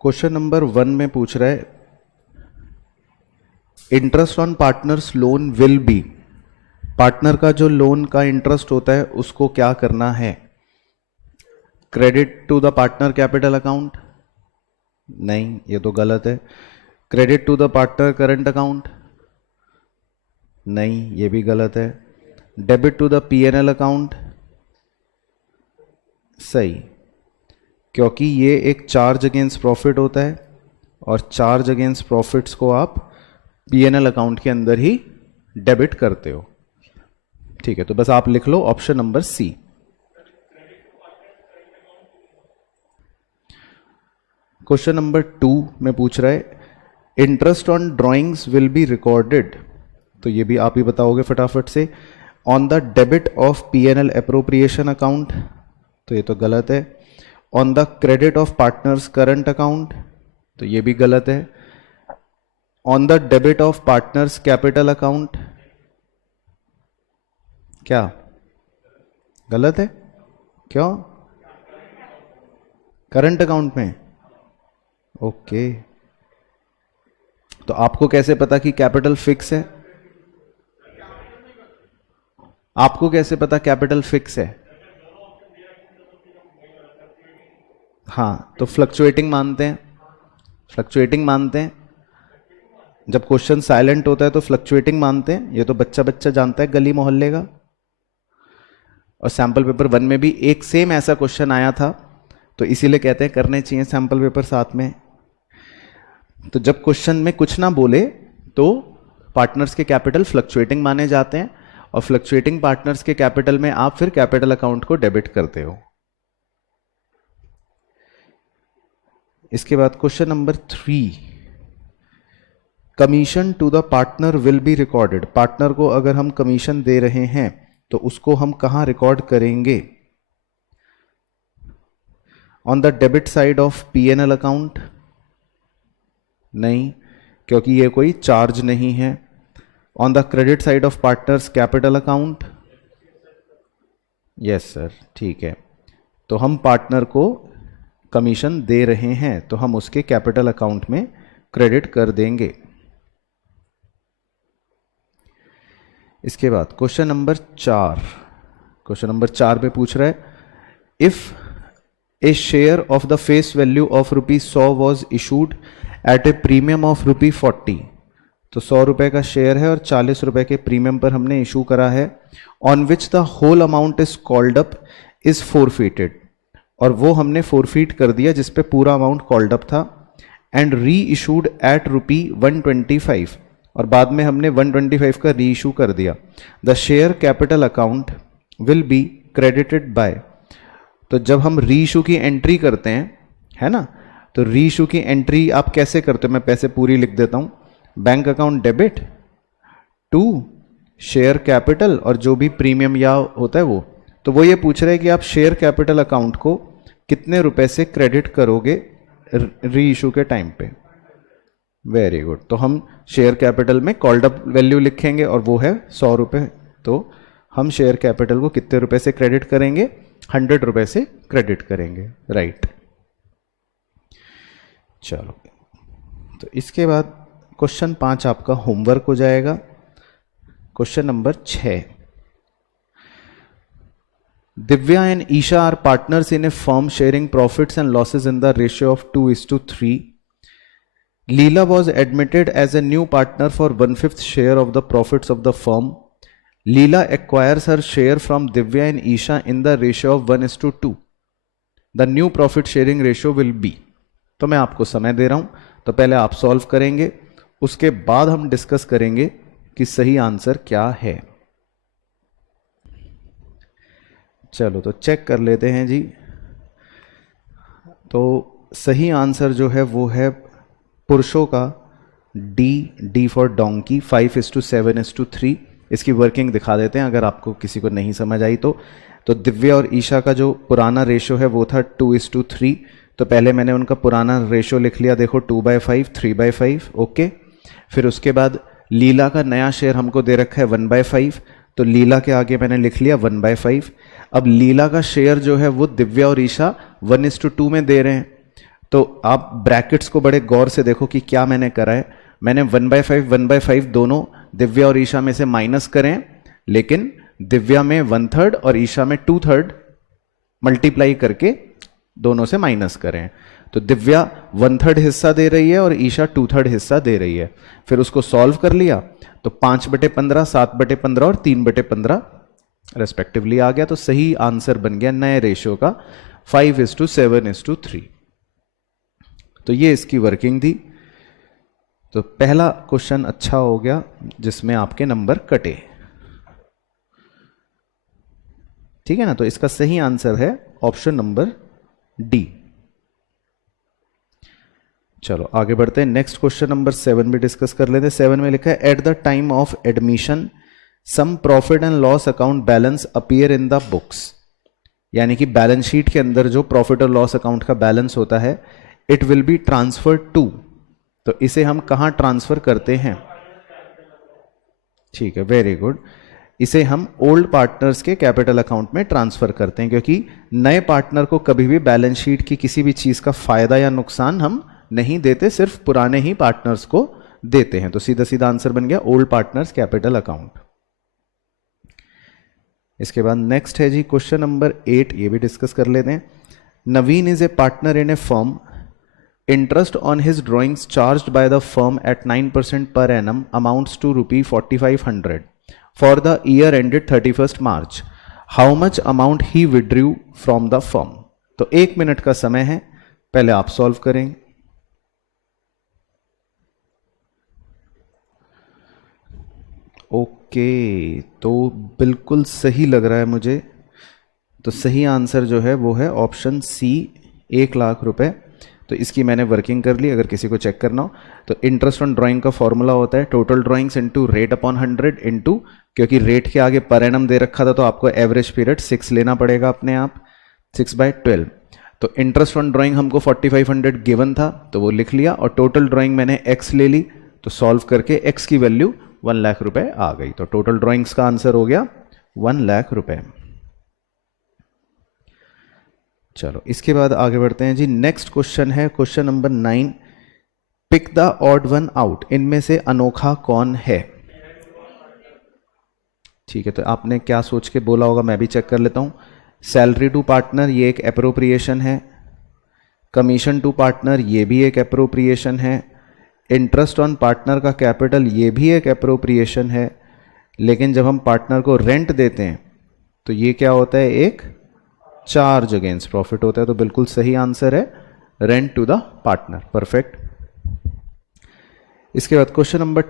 Question number 1 में पूछ रहा है interest on partners loan will be, partner का जो लोन का इंटरेस्ट होता है उसको क्या करना है? Credit to the partner capital account? नहीं, ये तो गलत है। Credit to the partner current account? नहीं, ये भी गलत है। Debit to the PNL account? सही, क्योंकि ये एक चार्ज अगेंस्ट प्रॉफिट होता है और चार्ज अगेंस्ट प्रॉफिट्स को आप पीएनएल अकाउंट के अंदर ही डेबिट करते हो। ठीक है, तो बस आप लिख लो option number c. Question number 2 में पूछ रहा है interest on drawings will be recorded, तो ये भी आप ही बताओगे फटाफट से। On the debit of PNL appropriation account, तो ये तो गलत है। On the credit of partners current account, तो ये भी गलत है। On the debit of partners capital account, क्या गलत है? क्यों? करंट अकाउंट में? ओके, तो आपको कैसे पता कि कैपिटल फिक्स है? आपको कैसे पता कैपिटल फिक्स है? हाँ, तो फ्लक्चुएटिंग मानते हैं, फ्लक्चुएटिंग मानते हैं। जब क्वेश्चन साइलेंट होता है तो फ्लक्चुएटिंग मानते हैं। ये तो बच्चा बच्चा जानता है गली मोहल्ले का। और सैंपल पेपर 1 में भी एक सेम ऐसा क्वेश्चन आया था, तो इसीलिए कहते हैं करने चाहिए सैंपल पेपर साथ में। तो जब क्वेश्चन में कुछ ना बोले तो पार्टनर्स के कैपिटल फ्लक्चुएटिंग माने जाते हैं और फ्लक्चुएटिंग पार्टनर्स के कैपिटल में आप फिर कैपिटल अकाउंट को डेबिट करते हो। इसके बाद question number 3, commission to the partner will be recorded, partner को अगर हम कमीशन दे रहे हैं तो उसको हम कहां रिकॉर्ड करेंगे? On the debit side of PNL account? नहीं, क्योंकि ये कोई चार्ज नहीं है। On the credit side of partners capital account? Yes sir, ठीक है। तो हम पार्टनर को कमीशन दे रहे हैं तो हम उसके कैपिटल अकाउंट में क्रेडिट कर देंगे। इसके बाद क्वेश्चन नंबर 4, क्वेश्चन नंबर 4 पे पूछ रहा है if A share of the face value of ₹100 was issued at a premium of ₹40, तो 100 रुपए का शेयर है और 40 रुपए के प्रीमियम पर हमने इशू करा है। On which the whole amount is called up is forfeited, और वो हमने फोरफीट कर दिया जिस पे पूरा अमाउंट कॉल्ड अप था। एंड री इशूड एट ₹125, और बाद में हमने 125 का री इशू कर दिया। The share capital account will be credited bye, तो जब हम री इशू की एंट्री करते हैं, है ना, तो री इशू की एंट्री आप कैसे करते हो? मैं पैसे पूरी लिख देता हूं। Bank account debit to share capital और जो भी प्रीमियम या होता है वो, तो वो ये पूछ रहे हैं कि आप शेयर कैपिटल अकाउंट को कितने रुपए से क्रेडिट करोगे री इशू के टाइम पे। वेरी गुड, तो हम शेयर कैपिटल में कॉल्ड अप वैल्यू लिखेंगे और वो है 100 रुपए, तो हम शेयर कैपिटल को कितने रुपए से क्रेडिट करेंगे? 100 रुपए से क्रेडिट करेंगे, राइट। चलो, तो इसके बाद क्वेश्चन 5 आपका होमवर्क हो जाएगा। Question number 6, Divya and Isha are partners in a firm sharing profits and losses in the ratio of 2:3। Leela was admitted as a new partner for 1/5 share of the profits of the firm. Leela acquires her share from Divya and Isha in the ratio of 1:2. The new profit sharing ratio will be, तो मैं आपको समय दे रहा हूं, तो पहले आप solve करेंगे, उसके बाद हम डिस्कस करेंगे कि सही आंसर क्या है। चलो तो चेक कर लेते हैं जी। तो सही आंसर जो है वो है पुरुषों का डी फॉर डोंकी, 5:7:3। इसकी वर्किंग दिखा देते हैं अगर आपको किसी को नहीं समझ आई तो। दिव्या और ईशा का जो पुराना रेशो है वो था 2:3, तो पहले मैंने उनका पुराना रेशो लिख लिया, देखो 2/5, 3/5, ओके। फिर उसके बाद लीला का नया शेयर हमको दे रखा है 1/5, तो लीला के आगे मैंने लिख लिया 1/5। अब लीला का शेयर जो है वो दिव्या और ईशा 1:2 में दे रहे हैं, तो आप ब्रैकेट्स को बड़े गौर से देखो कि क्या मैंने करा है। मैंने 1/5 दोनों दिव्या और ईशा में से माइनस करें, लेकिन दिव्या में 1/3 और ईशा में 2/3 मल्टीप्लाई करके दोनों से माइनस करें। तो दिव्या 1/3 हिस्सा दे रही है और ईशा 2/3 हिस्सा दे रही है। फिर उसको सॉल्व कर लिया तो 5/15, 7/15 और 3/15 रेस्पेक्टिवली आ गया। तो सही आंसर बन गया नए रेशियो का 5:7:3। तो ये इसकी वर्किंग थी। तो पहला क्वेश्चन अच्छा हो गया जिसमें आपके नंबर कटे, ठीक है ना। तो इसका सही आंसर है ऑप्शन नंबर डी। चलो आगे बढ़ते हैं, नेक्स्ट क्वेश्चन नंबर 7 भी डिस्कस कर लेते हैं। 7 में लिखा है at the time of admission some profit and loss account balance appear in the books. यानी कि बैलेंस शीट के अंदर जो प्रॉफिट और लॉस अकाउंट का बैलेंस होता है, it will be transferred to. तो इसे हम कहां ट्रांसफर करते हैं? ठीक है, वेरी गुड। इसे हम ओल्ड पार्टनर्स के कैपिटल अकाउंट में ट्रांसफर करते हैं, क्योंकि नए पार्टनर को कभी भी बैलेंस शीट की किसी भी चीज का फायदा या नुकसान हम नहीं देते, सिर्फ पुराने ही पार्टनर्स को देते हैं। तो सीधा सीधा आंसर बन गया ओल्ड पार्टनर्स कैपिटल अकाउंट। इसके बाद नेक्स्ट है जी क्वेश्चन नंबर 8, ये भी डिस्कस कर लेते हैं। Naveen is a partner in a firm. Interest on his drawings charged by the firm at 9% per annum amounts to rupee 4,500 for the year ended 31st March. How much amount he withdrew from the firm? तो 1 minute का समय है, पहले आप solve करेंगे। Okay, तो बिल्कुल सही लग रहा है मुझे। तो सही आंसर जो है वो है ऑप्शन सी, 1 लाख रुपए। तो इसकी मैंने वर्किंग कर ली, अगर किसी को चेक करना हो तो इंटरेस्ट ऑन ड्राइंग का फॉर्मूला होता है total drawings into rate upon 100 into, क्योंकि रेट के आगे पर एनम दे रखा था तो आपको एवरेज पीरियड 6 लेना पड़ेगा अपने आप, 6/12। तो इंटरेस्ट ऑन ड्राइंग हमको 4,500 गिवन था तो वो लिख लिया, और टोटल ड्राइंग मैंने एक्स ले ली, तो सॉल्व करके एक्स की वैल्यू 1 लाख रुपए आ गई। तो टोटल ड्राइंग्स का आंसर हो गया 1 लाख रुपए। चलो इसके बाद आगे बढ़ते हैं जी। नेक्स्ट क्वेश्चन है question number 9, pick the odd one out. इनमें से अनोखा कौन है? ठीक है, तो आपने क्या सोच के बोला होगा, मैं भी चेक कर लेता हूं। सैलरी टू पार्टनर, ये एक एप्रोप्रिएशन है। कमीशन टू पार्टनर, ये भी एक एप्रोप्रिएशन है। इंटरेस्ट ऑन पार्टनर का कैपिटल, ये भी एक एप्रोप्रिएशन है। लेकिन जब हम पार्टनर को रेंट देते हैं तो ये क्या होता है? एक चार्ज अगेंस्ट प्रॉफिट होता है। तो बिल्कुल सही आंसर है rent to the partner, perfect. इसके बाद क्वेश्चन नंबर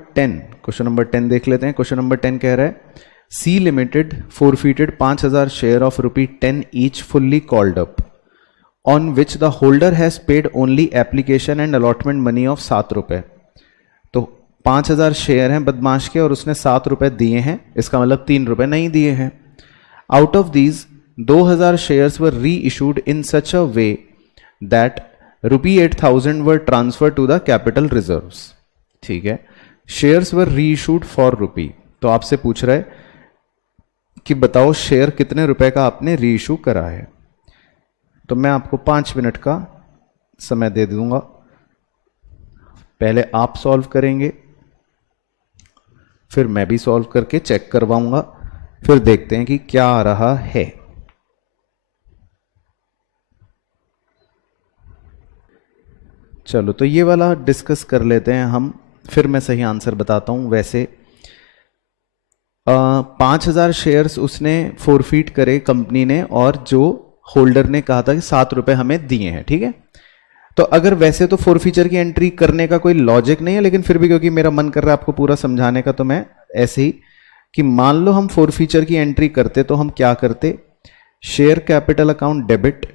10 देख लेते हैं। क्वेश्चन नंबर 10 कह रहा है C limited forfeited 5,000 share of ₹10 each fully called up on which the holder has paid only application and allotment money of ₹7। तो 5,000 शेयर हैं बदमाश के और उसने ₹7 दिए हैं, इसका मतलब ₹3 नहीं दिए हैं। Out of these 2,000 shares were reissued in such a way that ₹8,000 were transferred to the capital reserves। ठीक है, शेयर्स वर रीइशूड फॉर ₹। तो आपसे पूछ रहा है कि बताओ शेयर कितने रुपए का आपने रीइशू करा है। तो मैं आपको 5 मिनट का समय दे दूंगा, पहले आप सॉल्व करेंगे, फिर मैं भी सॉल्व करके चेक करवाऊंगा, फिर देखते हैं कि क्या आ रहा है। चलो तो ये वाला डिस्कस कर लेते हैं हम, फिर मैं सही आंसर बताता हूं। वैसे 5,000 शेयर्स उसने फोरफीट करे कंपनी ने, और जो होल्डर ने कहा था कि ₹7 हमें दिए हैं, ठीक है। तो अगर वैसे तो फोरफीचर की एंट्री करने का कोई लॉजिक नहीं है, लेकिन फिर भी क्योंकि मेरा मन कर रहा है आपको पूरा समझाने का, तो मैं ऐसे ही कि मान लो हम फोरफीचर की एंट्री करते तो हम क्या करते, शेयर कैपिटल अकाउंट डेबिट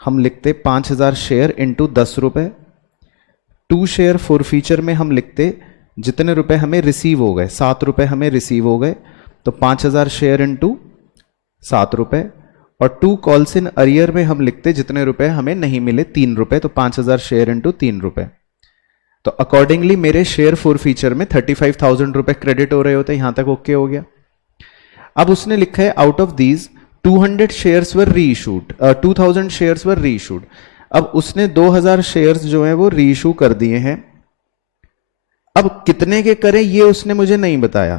हम लिखते 5,000 शेयर इंटू ₹10। 2 शेयर फोरफीचर में हम लिखते जितने रुपए हमें रिसीव हो गए, ₹7 हमें रिसीव हो गए, तो 5,000 शेयर इंटू ₹7। और 2 कॉल्स इन अरियर में हम लिखते जितने रुपए हमें नहीं मिले, ₹3, तो 5,000 शेयर इंटू ₹3। तो अकॉर्डिंगली मेरे शेयर फोरफीचर में 35,000 रुपए क्रेडिट हो रहे होते। यहां तक ओके हो गया। अब उसने लिखा है out of these 200 shares were reissued, 2,000 shares were reissued. अब उसने 2000 शेयर्स जो हैं वो रीइशू कर दिए हैं। अब कितने के करें ये उसने मुझे नहीं बताया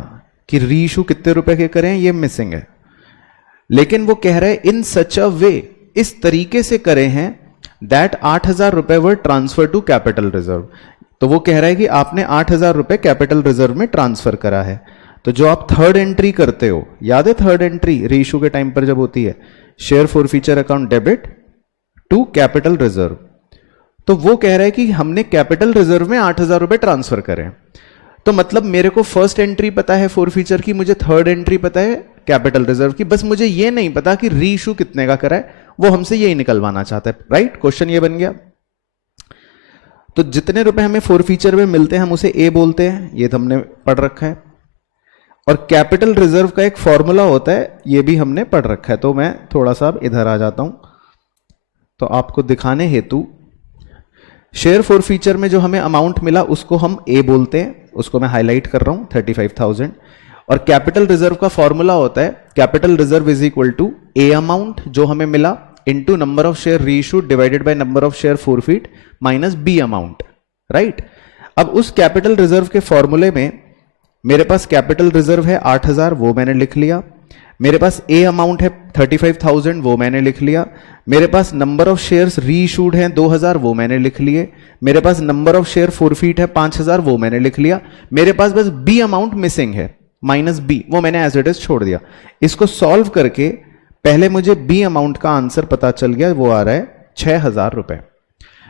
कि रीइशू कितने रुपए के करें, ये मिसिंग है। लेकिन वो कह रहे हैं इन सच अ वे, इस तरीके से करे हैं दैट 8000 रुपए वर ट्रांसफर टू कैपिटल रिजर्व। तो वो कह रहा है कि आपने 8000 रुपए कैपिटल रिजर्व में ट्रांसफर करा है। तो जो आप थर्ड एंट्री करते हो, याद है थर्ड एंट्री रीइशू के टाइम पर जब होती है, share forfeiture account debit to capital reserve, तो वो कह रहा है कि हमने कैपिटल रिजर्व में 8000 रुपए ट्रांसफर करें। तो मतलब मेरे को फर्स्ट एंट्री पता है फॉरफीचर की, मुझे थर्ड एंट्री पता है कैपिटल रिजर्व की, बस मुझे ये नहीं पता कि रीइशू कितने का करा है, वो हमसे यही निकलवाना चाहता है। राइट, क्वेश्चन ये बन गया। तो जितने रुपए हमें फॉरफीचर में मिलते हैं हम उसे ए बोलते हैं, ये तो हमने पढ़ रखा है। और कैपिटल रिजर्व का एक फॉर्मूला होता है, ये भी हमने पढ़ रखा है। तो मैं थोड़ा सा इधर आ जाता हूं, तो आपको दिखाने हेतु शेयर फॉरफीचर में जो हमें अमाउंट मिला उसको हम ए बोलते हैं, उसको मैं हाईलाइट कर रहा हूं 35,000। और कैपिटल रिजर्व का फॉर्मूला होता है capital reserve is equal to A amount जो हमें मिला into number of share reissued divided by number of share forfeit minus B amount. Right, अब उस कैपिटल रिजर्व के फॉर्मूले में मेरे पास कैपिटल रिजर्व है 8000, वो मैंने लिख लिया। मेरे पास ए अमाउंट है 35,000, वो मैंने लिख लिया। मेरे पास नंबर ऑफ शेयर्स रीइश्यूड हैं 2000, वो मैंने लिख लिए। मेरे पास नंबर ऑफ शेयर फॉरफीट है 5000, वो मैंने लिख लिया। मेरे पास बस बी अमाउंट मिसिंग है माइनस बी, वो मैंने एज इट इज छोड़ दिया। इसको सॉल्व करके पहले मुझे बी अमाउंट का आंसर पता चल गया, वो आ रहा है 6000 रुपए।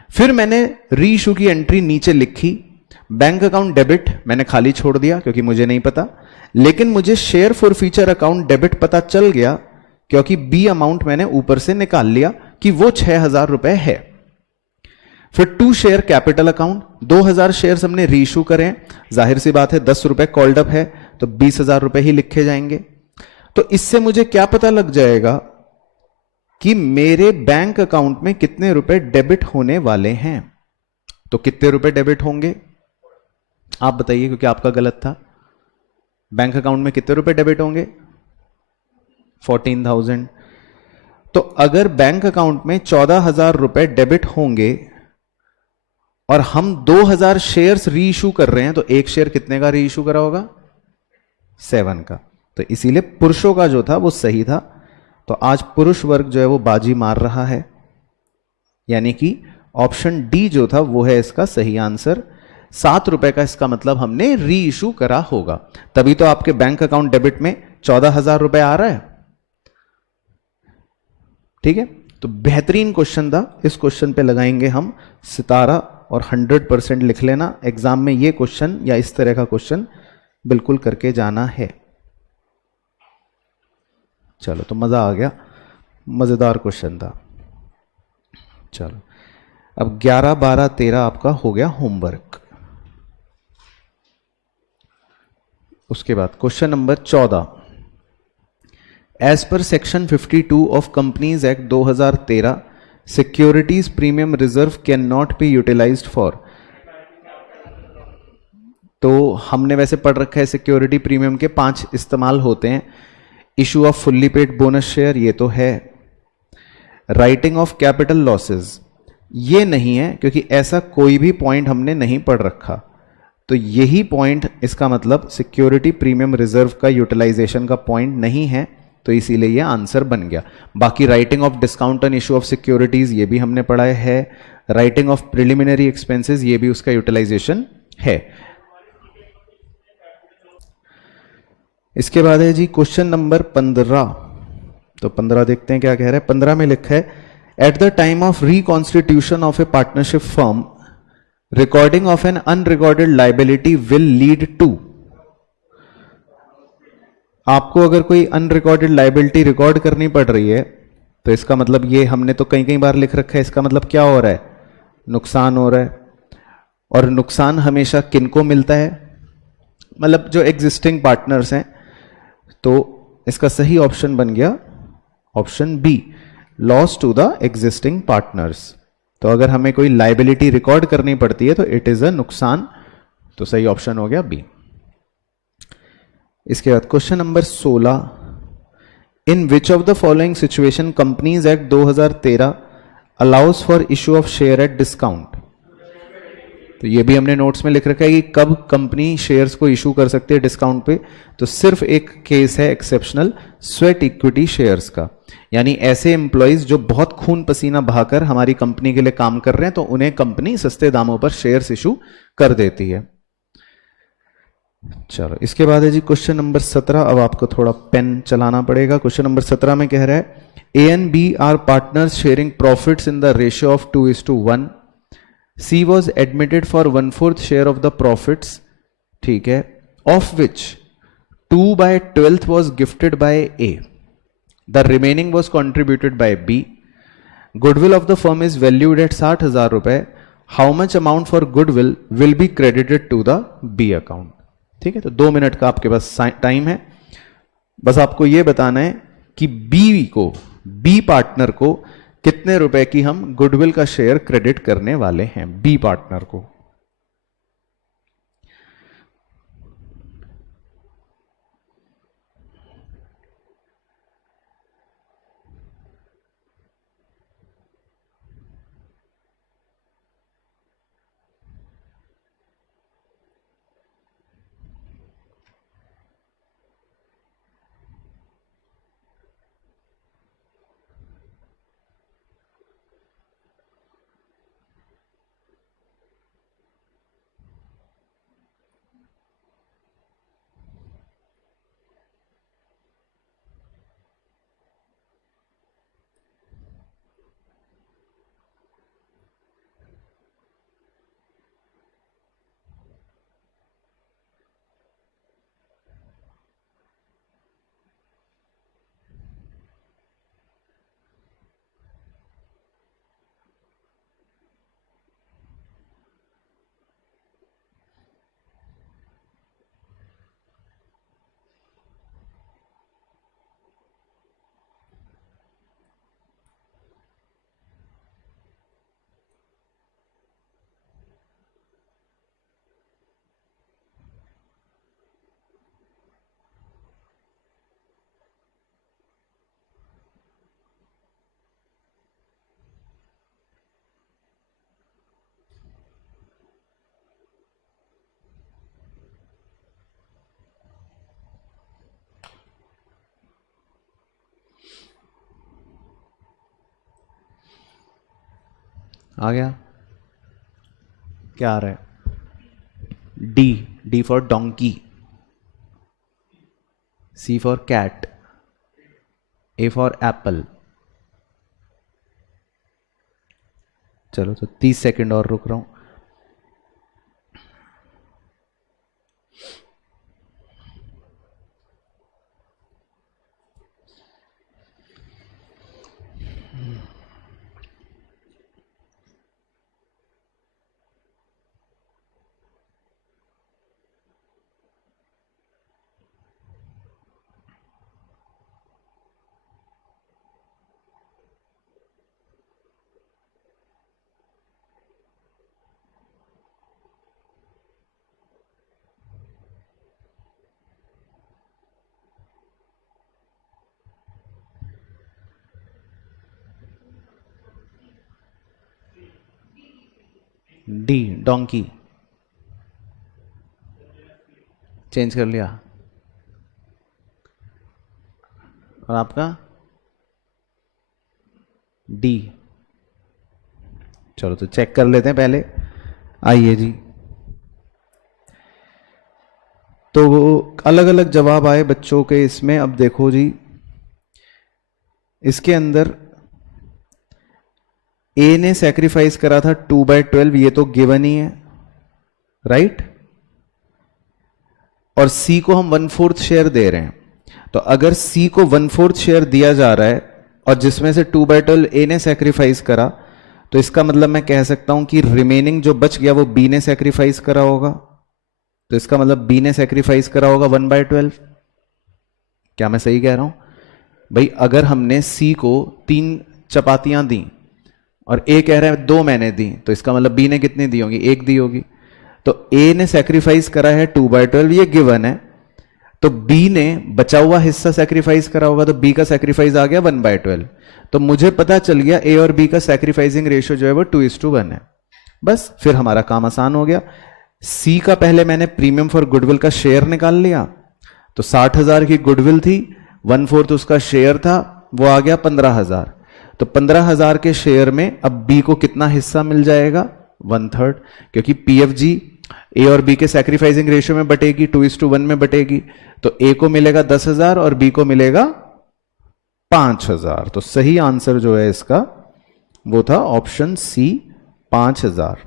फिर मैंने रीइश्यू की एंट्री नीचे लिखी, बैंक अकाउंट डेबिट मैंने खाली छोड़ दिया क्योंकि मुझे नहीं पता, लेकिन मुझे शेयर फॉरफीचर अकाउंट डेबिट पता चल गया क्योंकि बी अमाउंट मैंने ऊपर से निकाल लिया कि वो 6000 रुपए है। फिर to share capital account, 2000 shares हमने रीइश्यू करें, जाहिर सी बात है 10 रुपए कॉल्ड अप है तो 20,000 रुपए ही लिखे जाएंगे। तो इससे मुझे क्या पता लग जाएगा कि मेरे बैंक अकाउंट में कितने रुपए डेबिट होने वाले हैं। तो कितने रुपए डेबिट होंगे आप बताइए, क्योंकि आपका गलत था। बैंक अकाउंट में कितने रुपए डेबिट होंगे 14,000। तो अगर बैंक अकाउंट में 14,000 रुपए डेबिट होंगे और हम 2,000 शेयर्स रीइश्यू कर रहे हैं, तो एक शेयर कितने का रीइश्यू करा होगा 7 का। तो इसीलिए पुरुषों का जो था वो सही था। तो आज पुरुष वर्ग जो है वो बाजी मार रहा है, यानी कि ऑप्शन डी जो था वो है इसका सही आंसर। 7 रुपए का इसका मतलब हमने रीइश्यू करा होगा, तभी तो आपके बैंक अकाउंट डेबिट में 14,000 रुपए आ रहा है। ठीक है, तो बेहतरीन क्वेश्चन था। इस क्वेश्चन पे लगाएंगे हम सितारा और 100% लिख लेना। एग्जाम में ये क्वेश्चन या इस तरह का क्वेश्चन बिल्कुल करके जाना है। चलो, तो मजा आ गया, मजेदार क्वेश्चन था। चलो, अब 11, 12, 13 आपका हो गया होमवर्क। उसके बाद question number 14, as per section 52 of companies act 2013 securities premium reserve can not be utilised for. तो हमने वैसे पढ़ रखा है सिक्योरिटी प्रीमियम के 5 इस्तेमाल होते हैं। Issue off fully paid bonus share, ये तो है। राइटिंग ऑफ कैपिटल लॉसेस, ये नहीं है क्योंकि ऐसा कोई भी पॉइंट हमने नहीं पढ़ रखा। तो यही पॉइंट, इसका मतलब सिक्योरिटी प्रीमियम रिजर्व का यूटिलाइजेशन का पॉइंट नहीं है, तो इसीलिए ये आंसर बन गया। बाकी writing of discount on issue of securities, ये भी हमने पढ़ा है। राइटिंग ऑफ प्रिलिमिनरी एक्सपेंसेस, ये भी उसका यूटिलाइजेशन है। इसके बाद है जी क्वेश्चन नंबर 15। तो 15 देखते हैं क्या कह रहा है। 15 में लिखा है, at the time of reconstitution of a partnership firm recording of an unrecorded liability will lead to. आपको अगर कोई अनरिकॉर्डेड लाइबिलिटी रिकॉर्ड करनी पड़ रही है, तो इसका मतलब ये हमने तो कई कई बार लिख रखा है, इसका मतलब क्या हो रहा है, नुकसान हो रहा है। और नुकसान हमेशा किनको मिलता है, मतलब जो एग्जिस्टिंग पार्टनर्स हैं। तो इसका सही ऑप्शन बन गया option B, loss to the existing partners. तो अगर हमें कोई लाइबिलिटी रिकॉर्ड करनी पड़ती है तो इट इज अ नुकसान, तो सही ऑप्शन हो गया बी। इसके बाद question number 16, in which of the following situation companies act 2013 allows for issue of share at discount. तो ये भी हमने नोट्स में लिख रखा है कि कब कंपनी शेयर्स को इशू कर सकती है डिस्काउंट पे। तो सिर्फ एक केस है एक्सेप्शनल, स्वेट इक्विटी शेयर्स का, यानी ऐसे एम्प्लॉइज जो बहुत खून पसीना बहाकर हमारी कंपनी के लिए काम कर रहे हैं, तो उन्हें कंपनी सस्ते दामों पर शेयर्स इशू कर देती है। चलो इसके बाद है जी क्वेश्चन नंबर 17। अब आपको थोड़ा पेन चलाना पड़ेगा। क्वेश्चन नंबर 17 में कह रहा है A and B are partners sharing profits in the ratio of 2:1। C was admitted for 1/4 share of the profits, ठीक है, of which 2/12 was gifted by A, the remaining was contributed by B. Goodwill of the firm is valued at 60,000 रुपए। How much amount for goodwill will be credited to the B account. ठीक है, तो 2 minute का आपके पास time है। बस आपको यह बताना है कि बी पार्टनर को कितने रुपए की हम गुडविल का शेयर क्रेडिट करने वाले हैं बी पार्टनर को। आ गया? क्या आ रहा है? D for donkey, C for cat, A for apple. चलो तो 30 सेकंड और रुक रहा हूं। डी डोंकी चेंज कर लिया। और आपका डी। चलो तो चेक कर लेते हैं पहले। आइए जी, तो अलग अलग जवाब आए बच्चों के इसमें। अब देखो जी, इसके अंदर ए ने सैक्रिफाइस करा था 2/12, ये तो गिवन ही है, राइट। और सी को हम 1/4 शेयर दे रहे हैं। तो अगर सी को 1/4 शेयर दिया जा रहा है और जिसमें से 2/12 ए ने सैक्रिफाइस करा, तो इसका मतलब मैं कह सकता हूं कि रिमेनिंग जो बच गया वो बी ने सैक्रिफाइस करा होगा। तो इसका मतलब बी ने सैक्रिफाइस करा होगा 1/12। क्या मैं सही कह रहा हूं भाई? अगर हमने सी को 3 चपातियां दी और ए कह रहा है 2 मैंने दी, तो इसका मतलब बी ने कितनी दी होगी? 1 दी होगी। तो ए ने सैक्रिफाइस करा है 2/12, ये गिवन है। तो बी ने बचा हुआ हिस्सा सैक्रिफाइस करा होगा, तो बी का सैक्रिफाइस आ गया 1/12। तो मुझे पता चल गया ए और बी का सैक्रिफाइसिंग रेशियो जो है वो 2:1 है। बस फिर हमारा काम आसान हो गया। सी का पहले मैंने प्रीमियम फॉर गुडविल का शेयर निकाल लिया, तो 60,000 की गुडविल थी, 1/4 उसका शेयर था, वो आ गया 15,000। तो 15,000 के शेयर में अब बी को कितना हिस्सा मिल जाएगा? 1/3, क्योंकि पीएफजी ए और बी के सैक्रिफाइसिंग रेशियो में बटेगी, 2:1 में बटेगी। तो ए को मिलेगा 10,000 और बी को मिलेगा 5,000। तो सही आंसर जो है इसका वो था ऑप्शन सी, 5,000।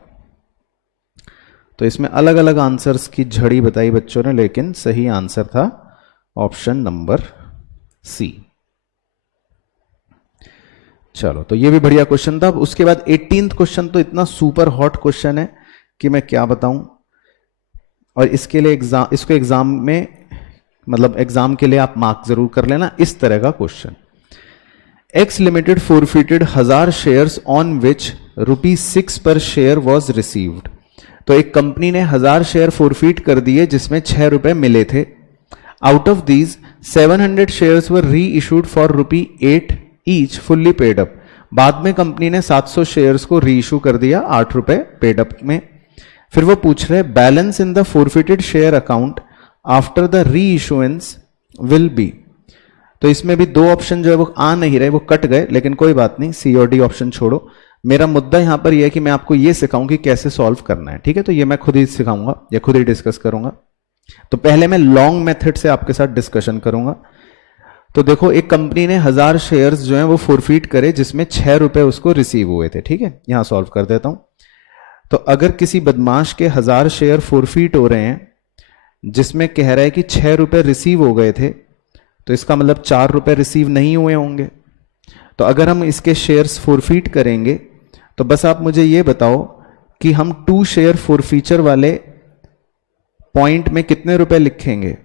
तो इसमें अलग अलग आंसर्स की झड़ी बताई बच्चों ने, लेकिन सही आंसर था ऑप्शन नंबर सी। चलो, तो ये भी बढ़िया क्वेश्चन था। उसके बाद 18th क्वेश्चन तो इतना सुपर हॉट क्वेश्चन है कि मैं क्या बताऊं। और इसके लिए इसको एग्जाम में, मतलब एग्जाम के लिए आप मार्क जरूर कर लेना। इस तरह का question, x limited forfeited 1000 shares on which ₹6 पर शेयर वॉज रिसीव्ड। तो एक कंपनी ने 1000 शेयर फोरफिट कर दिए जिसमें 6 रुपए मिले थे। Out of these 700 shares were reissued for ₹8 each fully paid up. बाद में कंपनी ने 700 शेयर्स को री इशू कर दिया 8 रुपए पेड अप में। फिर वो पूछ रहे balance in the forfeited share account after the री इशुएंस विल बी। तो इसमें भी दो ऑप्शन जो है वो आ नहीं रहे, वो कट गए, लेकिन कोई बात नहीं, सी और डी ऑप्शन छोड़ो। मेरा मुद्दा यहां पर यह है कि मैं आपको यह सिखाऊं कि कैसे सॉल्व करना है, ठीक है। तो ये मैं खुद ही सिखाऊंगा या खुद ही डिस्कस करूंगा। तो पहले मैं लॉन्ग मेथड से आपके साथ डिस्कशन करूंगा। तो देखो, एक कंपनी ने 1000 शेयर्स जो है वो फोरफिट करे जिसमें 6 रुपए उसको रिसीव हुए थे, ठीक है। यहां सॉल्व कर देता हूं। तो अगर किसी बदमाश के 1000 शेयर फोरफिट हो रहे हैं जिसमें कह रहा है कि 6 रुपए रिसीव हो गए थे, तो इसका मतलब 4 रुपए रिसीव नहीं हुए होंगे। तो अगर हम इसके शेयर्स फोरफिट करेंगे तो बस आप मुझे ये बताओ कि हम 2 शेयर फोरफीचर वाले पॉइंट में कितने रुपए लिखेंगे।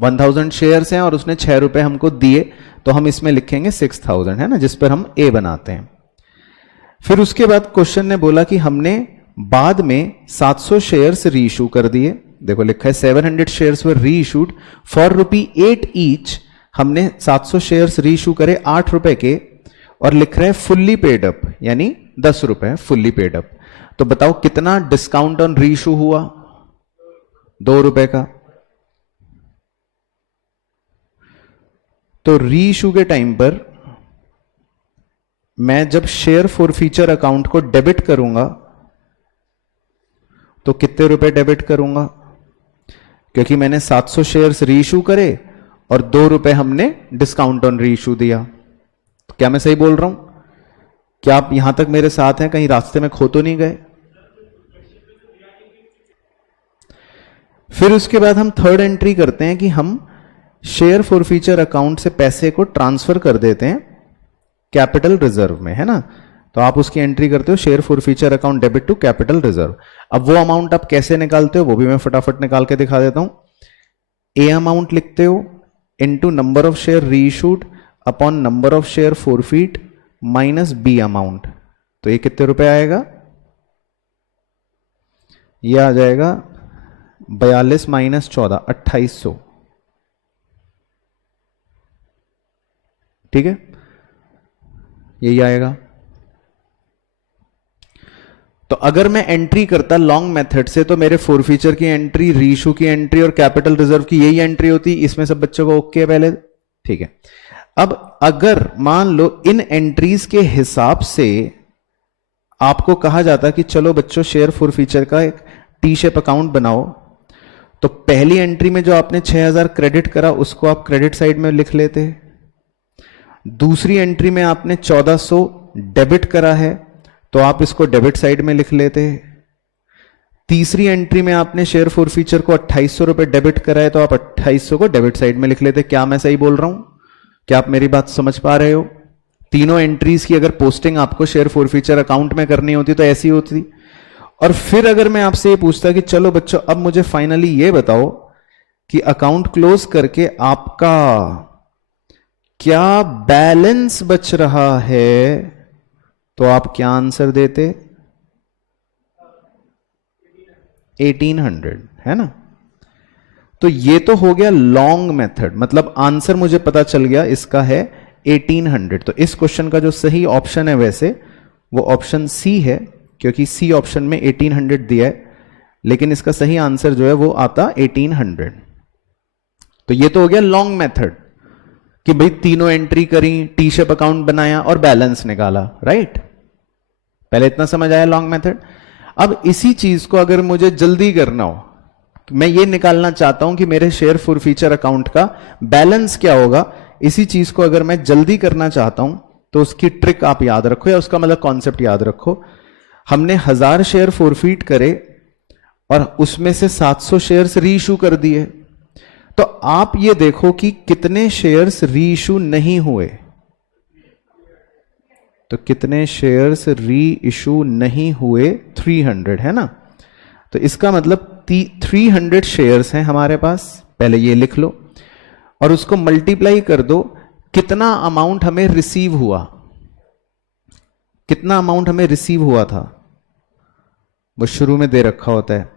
1000 शेयर्स हैं और उसने 6 रुपए हमको दिए, तो हम इसमें लिखेंगे 6000, है ना, जिस पर हम ए बनाते हैं। फिर उसके बाद क्वेश्चन ने बोला कि हमने बाद में 700 शेयर्स री इशू कर दिए। देखो लिखा है 700 shares were reissued for ₹8 each. हमने 700 शेयर्स री इशू करे 8 रुपए के, और लिख रहे हैं फुल्ली पेड अप, यानी 10 रुपए फुल्ली पेड अप। तो बताओ कितना डिस्काउंट ऑन री इशू हुआ? 2 रुपए का। तो री इशू के टाइम पर मैं जब शेयर फोरफीचर अकाउंट को डेबिट करूंगा तो कितने रुपए डेबिट करूंगा? क्योंकि मैंने 700 शेयर्स री इशू करे और 2 रुपए हमने डिस्काउंट ऑन री इशू दिया। तो क्या मैं सही बोल रहा हूं? क्या आप यहां तक मेरे साथ हैं? कहीं रास्ते में खो तो नहीं गए? फिर उसके बाद हम थर्ड एंट्री करते हैं कि हम शेयर फोरफीचर अकाउंट से पैसे को ट्रांसफर कर देते हैं कैपिटल रिजर्व में, है ना। तो आप उसकी एंट्री करते हो share forfeiture account debit to capital reserve. अब वो अमाउंट आप कैसे निकालते हो वो भी मैं फटाफट निकाल के दिखा देता हूं। ए अमाउंट लिखते हो into number of share reissued upon number of share forfeit minus B amount. तो ये कितने रुपए आएगा? ये आ जाएगा 42 माइनस 14, 2800, ठीक है, यही आएगा। तो अगर मैं एंट्री करता लॉन्ग मेथड से तो मेरे फोरफीचर की एंट्री, रीइशू की एंट्री और कैपिटल रिजर्व की यही एंट्री होती। इसमें सब बच्चों को ओके है पहले, ठीक है। अब अगर मान लो इन एंट्रीज के हिसाब से आपको कहा जाता कि चलो बच्चों शेयर फोरफीचर का एक टी शेप अकाउंट बनाओ, तो पहली एंट्री में जो आपने 6000 क्रेडिट करा उसको आप क्रेडिट साइड में लिख लेते। दूसरी एंट्री में आपने 1400 डेबिट करा है तो आप इसको डेबिट साइड में लिख लेते। तीसरी एंट्री में आपने शेयर फोरफीचर को 2800 रुपए डेबिट करा है तो आप 2800 को डेबिट साइड में लिख लेते। क्या मैं सही बोल रहा हूं? क्या आप मेरी बात समझ पा रहे हो? तीनों एंट्रीज की अगर पोस्टिंग आपको शेयर फोरफीचर अकाउंट में करनी होती तो ऐसी होती। और फिर अगर मैं आपसे ये पूछता कि चलो बच्चों अब मुझे फाइनली ये बताओ कि अकाउंट क्लोज करके आपका क्या बैलेंस बच रहा है, तो आप क्या आंसर देते? 1800, है ना। तो ये तो हो गया लॉन्ग मेथड, मतलब आंसर मुझे पता चल गया इसका है 1800। तो इस क्वेश्चन का जो सही ऑप्शन है वैसे वो ऑप्शन सी है, क्योंकि सी ऑप्शन में 1800 दिया है, लेकिन इसका सही आंसर जो है वो आता 1800। तो ये तो हो गया लॉन्ग मेथड कि भाई तीनों एंट्री करी, टी शेप अकाउंट बनाया और बैलेंस निकाला, राइट। पहले इतना समझ आया लॉन्ग मेथड। अब इसी चीज को अगर मुझे जल्दी करना हो, मैं ये निकालना चाहता हूं कि मेरे शेयर फॉर फ्यूचर अकाउंट का बैलेंस क्या होगा, इसी चीज को अगर मैं जल्दी करना चाहता हूं तो उसकी ट्रिक आप याद रखो, या उसका मतलब कॉन्सेप्ट याद रखो। हमने 1000 शेयर फॉरफीट करे और उसमें से 700 शेयर्स री इशू कर दिए, तो आप ये देखो कि कितने शेयर्स री इशू नहीं हुए। तो कितने शेयर्स री इशू नहीं हुए, 300 है ना। तो इसका मतलब 300 शेयर्स हैं हमारे पास, पहले ये लिख लो और उसको मल्टीप्लाई कर दो, कितना अमाउंट हमें रिसीव हुआ, कितना अमाउंट हमें रिसीव हुआ था वो शुरू में दे रखा होता है,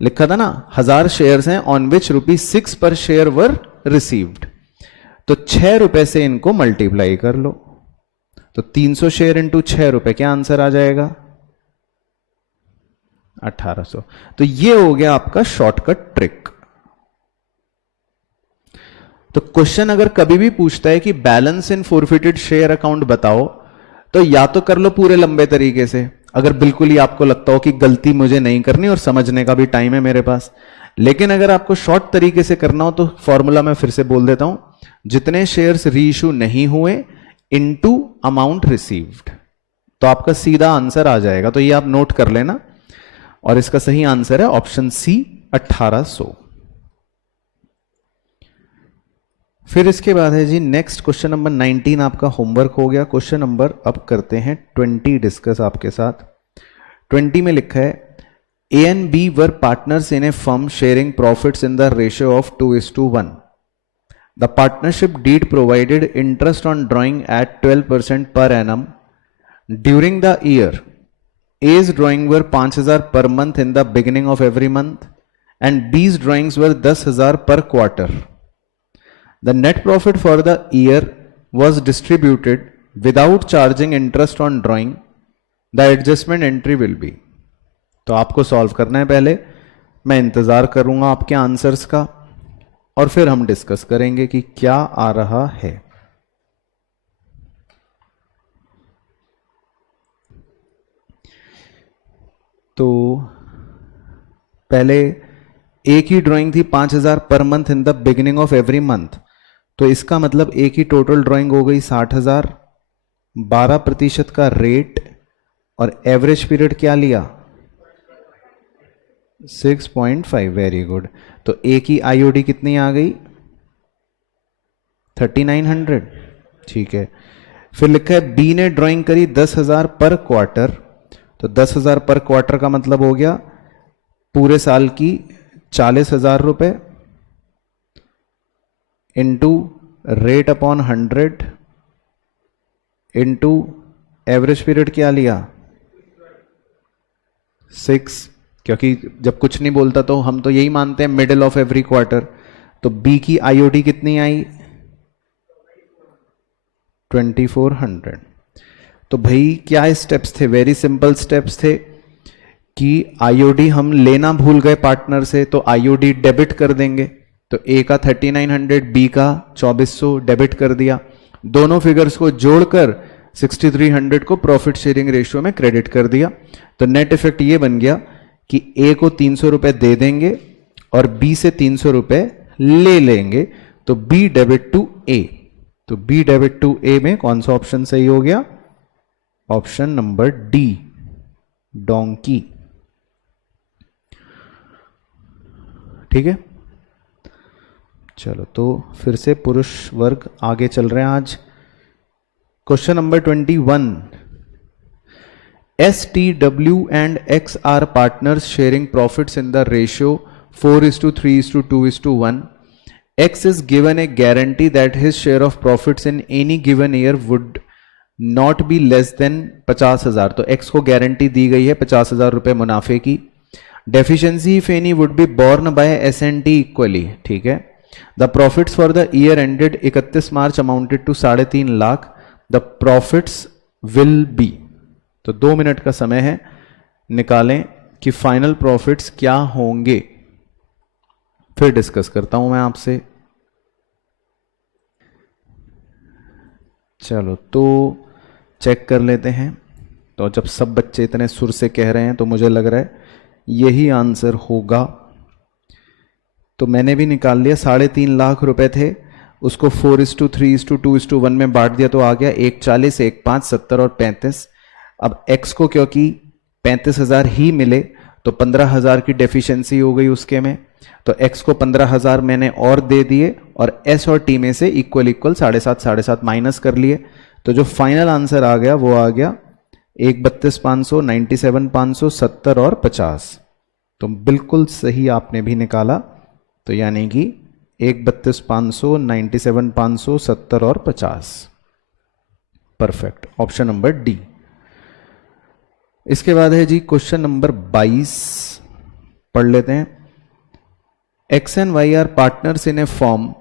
लिखा था ना 1000 शेयर्स हैं ऑन विच ₹6 पर शेयर वर रिसीव्ड। तो 6 रुपए से इनको मल्टीप्लाई कर लो, तो 300 शेयर इंटू 6 रुपए, क्या आंसर आ जाएगा 1800। तो ये हो गया आपका शॉर्टकट ट्रिक। तो क्वेश्चन अगर कभी भी पूछता है कि बैलेंस इन फॉरफिटेड शेयर अकाउंट बताओ, तो या तो कर लो पूरे लंबे तरीके से, अगर बिल्कुल ही आपको लगता हो कि गलती मुझे नहीं करनी और समझने का भी टाइम है मेरे पास। लेकिन अगर आपको शॉर्ट तरीके से करना हो तो फॉर्मूला मैं फिर से बोल देता हूं, जितने शेयर्स री इशू नहीं हुए इनटू अमाउंट रिसीव्ड, तो आपका सीधा आंसर आ जाएगा। तो ये आप नोट कर लेना, और इसका सही आंसर है ऑप्शन सी 1800। फिर इसके बाद है जी नेक्स्ट क्वेश्चन नंबर 19 आपका होमवर्क हो गया। क्वेश्चन नंबर अब करते हैं 20 डिस्कस आपके साथ। 20 में लिखा है A and B were partners in a firm sharing profits in the ratio of 2:1। The partnership deed provided interest on drawing at 12% per annum during the year. A's drawing were 5000 per month in the beginning of every month and B's drawings were 10,000 per quarter. The net profit for the year was distributed without charging interest on drawing. The adjustment entry will be. तो आपको solve करना है, पहले मैं इंतजार करूंगा आपके answers का और फिर हम डिस्कस करेंगे कि क्या आ रहा है। तो पहले एक ही ड्राइंग थी 5000 per month in the beginning of every month, तो इसका मतलब एक ही टोटल ड्राइंग हो गई 60,000, 12% का रेट और एवरेज पीरियड क्या लिया 6.5। Very good. तो ए की आईओडी कितनी आ गई 3900, ठीक है। फिर लिखा है बी ने ड्राइंग करी 10,000 पर क्वार्टर, तो 10,000 पर क्वार्टर का मतलब हो गया पूरे साल की 40,000 रुपए into rate upon 100 into average period क्या लिया 6, क्योंकि जब कुछ नहीं बोलता तो हम तो यही मानते हैं मिडिल ऑफ एवरी क्वार्टर। तो बी की आईओडी कितनी आई 2400। तो भाई क्या स्टेप्स थे, वेरी सिंपल स्टेप्स थे कि आईओडी हम लेना भूल गए पार्टनर से, तो आईओडी डेबिट कर देंगे। तो ए का 3900, बी का 2400 डेबिट कर दिया, दोनों फिगर्स को जोड़कर 6300 को प्रॉफिट शेयरिंग रेशियो में क्रेडिट कर दिया। तो नेट इफेक्ट ये बन गया कि ए को 300 रुपए दे देंगे और बी से 300 रुपए ले लेंगे, तो बी डेबिट टू ए। तो बी डेबिट टू ए में कौन सा ऑप्शन सही हो गया, ऑप्शन नंबर डी डोंकी। ठीक है, चलो तो फिर से पुरुष वर्ग आगे चल रहे हैं आज। Question number 21, S T W and X are partners sharing profits in the ratio 4:3:2:1. X is given a guarantee that his share of profits in any given year would not be less than 50,000. तो X को guarantee दी गई है 50,000 रुपए मुनाफे की। Deficiency if any would be borne by S&T equally, ठीक है। The profits for the year ended 31 March amounted to 3.5 lakh, the profits will be. तो 2 मिनट का समय है, निकालें कि फाइनल प्रॉफिट्स क्या होंगे, फिर डिस्कस करता हूं मैं आपसे। चलो तो चेक कर लेते हैं। तो जब सब बच्चे इतने सुर से कह रहे हैं तो मुझे लग रहा है यही आंसर होगा। तो मैंने भी निकाल लिया, 3.5 लाख रुपए थे, उसको 4:3:2:1 में बांट दिया तो आ गया 140, 1,5, 70 और 35। अब x को क्योंकि 35,000 ही मिले तो 15,000 की डेफिशिएंसी हो गई उसके में, तो x को 15,000 मैंने और दे दिए और s और t में से इक्वल 7.5 माइनस कर लिए। तो जो फाइनल आंसर आ गया वो आ गया 1,32,500, 97,500, 70 और 50। तो बिल्कुल सही आपने भी निकाला। तो यानी कि 1,32,500, 97,500, 70 और 50। Perfect, option number D. इसके बाद है जी क्वेश्चन नंबर 22, पढ़ लेते हैं। X and Y are partners in a firm,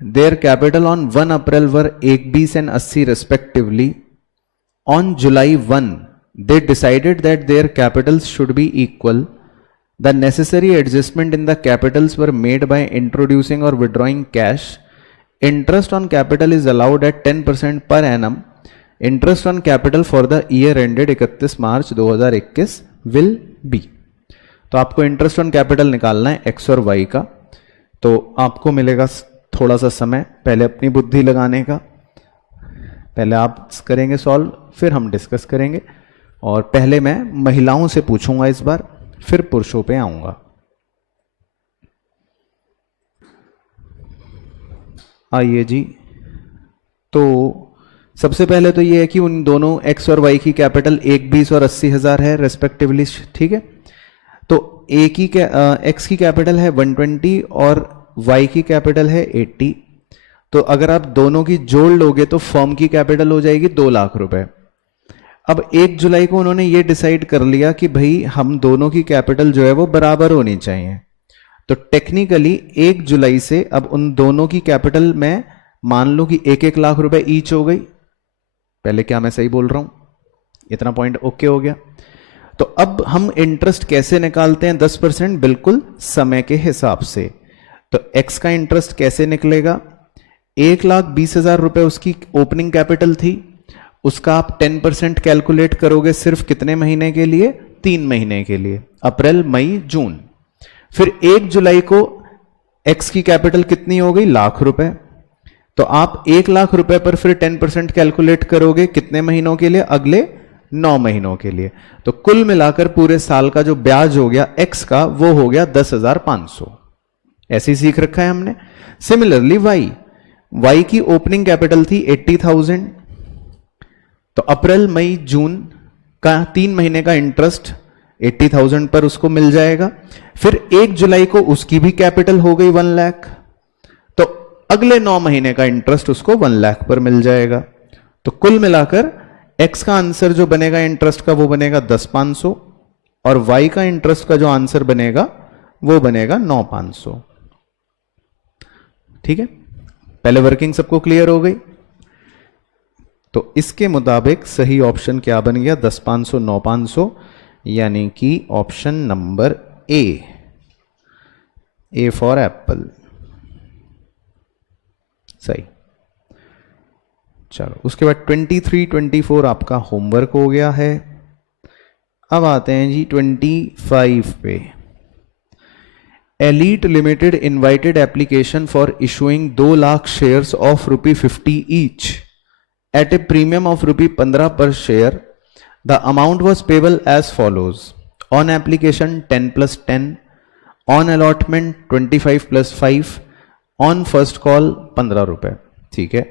their capital on 1 April were 1, 20 and 80 respectively. On July 1, they decided that their capitals should be equal. The necessary adjustment in the capitals were made by introducing or withdrawing cash. Interest on capital is allowed at 10% per annum. Interest on capital for the year ended 31 March 2021 will be। तो आपको interest on capital निकालना है x और Y का। तो आपको मिलेगा थोड़ा सा समय पहले अपनी बुद्धि लगाने का। पहले आप करेंगे सॉल्व, फिर हम डिस्कस करेंगे। और पहले मैं महिलाओं से पूछूंगा इस बार, फिर पुरुषों पे आऊंगा। आइए जी, तो सबसे पहले तो ये है कि उन दोनों एक्स और वाई की कैपिटल 1, 20 और 80,000 है रेस्पेक्टिवली, ठीक है। तो ए की एक्स की कैपिटल है 120 और वाई की कैपिटल है 80। तो अगर आप दोनों की जोड़ लोगे तो फर्म की कैपिटल हो जाएगी 2 लाख रुपए। अब 1 जुलाई को उन्होंने ये डिसाइड कर लिया कि भाई हम दोनों की कैपिटल जो है वो बराबर होनी चाहिए। तो टेक्निकली 1 जुलाई से अब उन दोनों की कैपिटल में मान लो कि 1-1 लाख रुपए ईच हो गई। पहले क्या मैं सही बोल रहा हूं? इतना पॉइंट ओके हो गया। तो अब हम इंटरेस्ट कैसे निकालते हैं 10%? बिल्कुल समय के हिसाब से। तो एक्स का इंटरेस्ट कैसे निकलेगा? 1,20,000 रुपए उसकी ओपनिंग कैपिटल थी, उसका आप 10% कैलकुलेट करोगे सिर्फ कितने महीने के लिए? 3 महीने के लिए, अप्रैल, मई, जून। फिर 1 जुलाई को एक्स की कैपिटल कितनी हो गई? लाख रुपए। तो आप 1 लाख रुपए पर फिर 10% कैलकुलेट करोगे कितने महीनों के लिए? अगले 9 महीनों के लिए। तो कुल मिलाकर पूरे साल का जो ब्याज हो गया एक्स का वो हो गया 10,500। ऐसे ही सीख रखा है हमने। सिमिलरली वाई की ओपनिंग कैपिटल थी 80,000। तो अप्रैल, मई, जून का 3 महीने का इंटरेस्ट 80,000 पर उसको मिल जाएगा। फिर 1 जुलाई को उसकी भी कैपिटल हो गई 1 लाख। तो अगले 9 महीने का इंटरेस्ट उसको 1 लाख पर मिल जाएगा। तो कुल मिलाकर एक्स का आंसर जो बनेगा इंटरेस्ट का वो बनेगा 10,500 और वाई का इंटरेस्ट का जो आंसर बनेगा वो बनेगा 9,500। ठीक है, पहले वर्किंग सबको क्लियर हो गई। तो इसके मुताबिक सही ऑप्शन क्या बन गया? 10,500, 9,500, यानी कि option number A for Apple सही। चलो उसके बाद 23, 24 आपका होमवर्क हो गया है। अब आते हैं जी 25 पे। Elite limited invited application for issuing 2 lakh shares of ₹50 each at a premium of ₹15 per share. The amount was payable as follows: on application 10 plus 10, on allotment 25 plus 5, on first call 15 रुपए। ठीक है,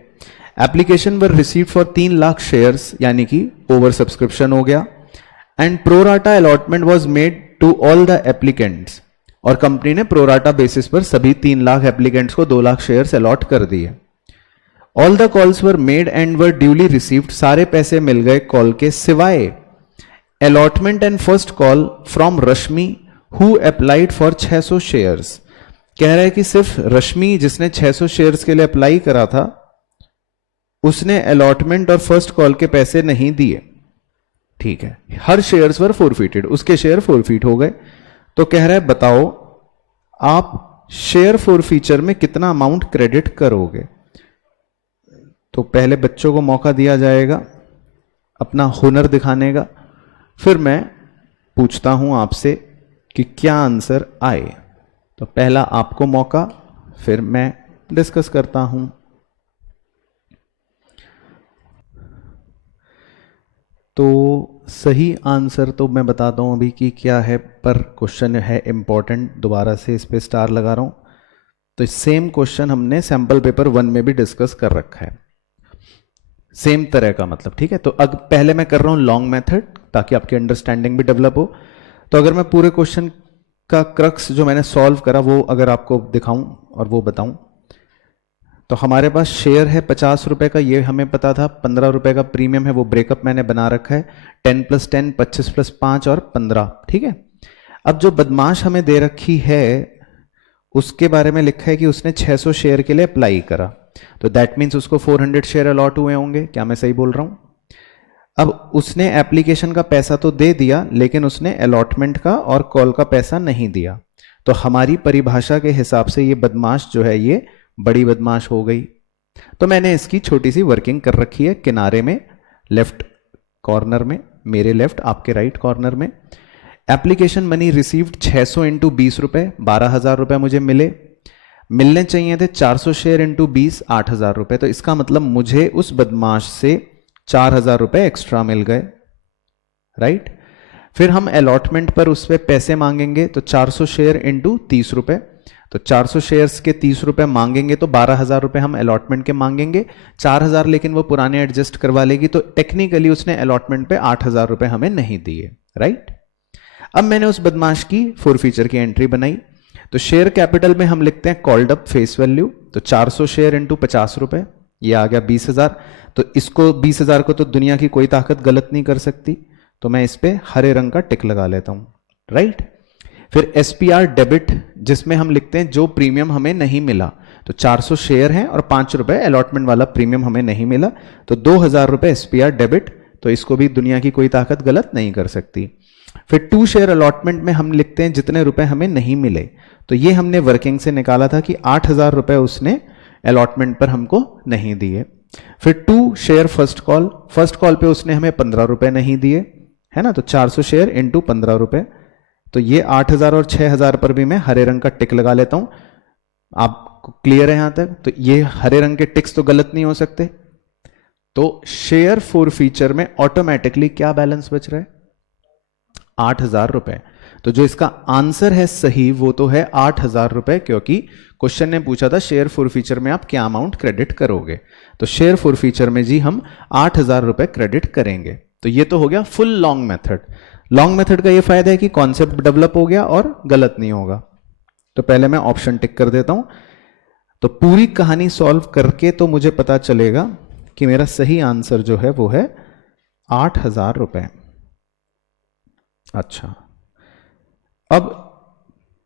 application were received for 3 lakh shares, यानी कि over subscription हो गया। And pro rata allotment was made to all the applicants, और company ने pro rata basis पर सभी 3 लाख एप्लीकेंट्स को 2 लाख शेयर्स अलॉट कर दिए। All the calls were made and were duly received, सारे पैसे मिल गए कॉल के, सिवाय allotment and first call from Rashmi who applied for 600 shares. कह रहा है कि सिर्फ रश्मि जिसने 600 शेयर्स के लिए अप्लाई करा था उसने अलॉटमेंट और फर्स्ट कॉल के पैसे नहीं दिए। ठीक है, हर शेयर्स पर फोरफिटेड, उसके शेयर फोरफिट हो गए। तो कह रहा है बताओ आप शेयर फोरफीचर में कितना अमाउंट क्रेडिट करोगे। तो पहले बच्चों को मौका दिया जाएगा अपना हुनर दिखाने का, फिर मैं पूछता हूं आपसे कि क्या आंसर आए। तो पहला आपको मौका, फिर मैं डिस्कस करता हूं। तो सही आंसर तो मैं बताता हूं अभी कि क्या है, पर क्वेश्चन है इंपॉर्टेंट, दोबारा से इस पे स्टार लगा रहा हूं। तो सेम क्वेश्चन हमने सैंपल पेपर 1 में भी डिस्कस कर रखा है, सेम तरह का मतलब। ठीक है, तो अब पहले मैं कर रहा हूं लॉन्ग मेथड ताकि आपकी अंडरस्टैंडिंग भी डेवलप हो। तो अगर मैं पूरे क्वेश्चन का क्रक्स जो मैंने सॉल्व करा वो अगर आपको दिखाऊं और वो बताऊं, तो हमारे पास शेयर है 50 रुपए का, ये हमें पता था। 15 रुपए का प्रीमियम है, वो ब्रेकअप मैंने बना रखा है, 10 + 10, 25 + 5 और 15। ठीक है, अब जो बदमाश हमें दे रखी है उसके बारे में लिखा है कि उसने 600 शेयर के लिए अप्लाई करा, तो दैट मीन्स उसको 400 शेयर अलॉट हुए होंगे। क्या मैं सही बोल रहा हूं? अब उसने एप्लीकेशन का पैसा तो दे दिया, लेकिन उसने अलॉटमेंट का और कॉल का पैसा नहीं दिया। तो हमारी परिभाषा के हिसाब से ये बदमाश जो है ये बड़ी बदमाश हो गई। तो मैंने इसकी छोटी सी वर्किंग कर रखी है किनारे में, लेफ्ट कॉर्नर में, मेरे लेफ्ट आपके राइट कॉर्नर में। एप्लीकेशन मनी रिसीव्ड 600 इंटू 20 रुपए, 12,000 रुपए मुझे मिलने चाहिए थे 400 शेयर इंटू 20, 8,000 रुपए। तो इसका मतलब मुझे उस बदमाश से 4,000 रुपए एक्स्ट्रा मिल गए, राइट। फिर हम अलॉटमेंट पर उस पर पैसे मांगेंगे, तो 400 शेयर इंटू 30 रुपए, तो 400 शेयर्स के 30 रुपए मांगेंगे तो 12,000 रुपए हम अलॉटमेंट के मांगेंगे। 4,000 लेकिन वो पुराने एडजस्ट करवा लेगी, तो टेक्निकली उसने अलॉटमेंट पे 8,000 रुपए हमें नहीं दिए, राइट। अब मैंने उस बदमाश की फोरफीचर की एंट्री बनाई। तो शेयर कैपिटल में हम लिखते हैं कॉल्ड अप फेस वैल्यू, तो 400 शेयर इंटू 50 रुपए, ये आ गया 20,000। तो इसको 20,000 को तो दुनिया की कोई ताकत गलत नहीं कर सकती, तो मैं इस पे हरे रंग का टिक लगा लेता हूं, राइट। फिर एसपीआर डेबिट, जिसमें हम लिखते हैं जो प्रीमियम हमें नहीं मिला। तो 400 शेयर हैं और 5 रुपए अलॉटमेंट वाला प्रीमियम हमें नहीं मिला, तो 2,000 रुपए एसपीआर डेबिट, तो इसको भी दुनिया की कोई ताकत गलत नहीं कर सकती। फिर 2 शेयर अलॉटमेंट में हम लिखते हैं जितने रुपए हमें नहीं मिले, तो ये हमने वर्किंग से निकाला था कि 8,000 रुपए उसने अलॉटमेंट पर हमको नहीं दिए। फिर 2 शेयर फर्स्ट कॉल पे उसने हमें 15 रुपए नहीं दिए, है ना। तो 400 शेयर इंटू 15 रुपए, तो ये 8,000 और 6,000 पर भी मैं हरे रंग का टिक लगा लेता हूं। आपको क्लियर है यहां तक? तो ये हरे रंग के टिक्स तो गलत नहीं हो सकते। तो शेयर फोरफीचर में ऑटोमेटिकली क्या बैलेंस बच रहा है? 8,000 रुपए। तो जो इसका आंसर है सही वो तो है 8,000 रुपए, क्योंकि क्वेश्चन ने पूछा था शेयर फोरफीचर में आप क्या अमाउंट क्रेडिट करोगे। तो शेयर फोरफीचर में जी हम 8,000 रुपए क्रेडिट करेंगे। तो ये तो हो गया full long method. Long method का ये फायदा है कि कॉन्सेप्ट डेवलप हो गया और गलत नहीं होगा। तो पहले मैं ऑप्शन टिक कर देता हूं। तो पूरी कहानी सॉल्व करके तो मुझे पता चलेगा कि मेरा सही आंसर जो है वो है 8,000 रुपए। अच्छा, अब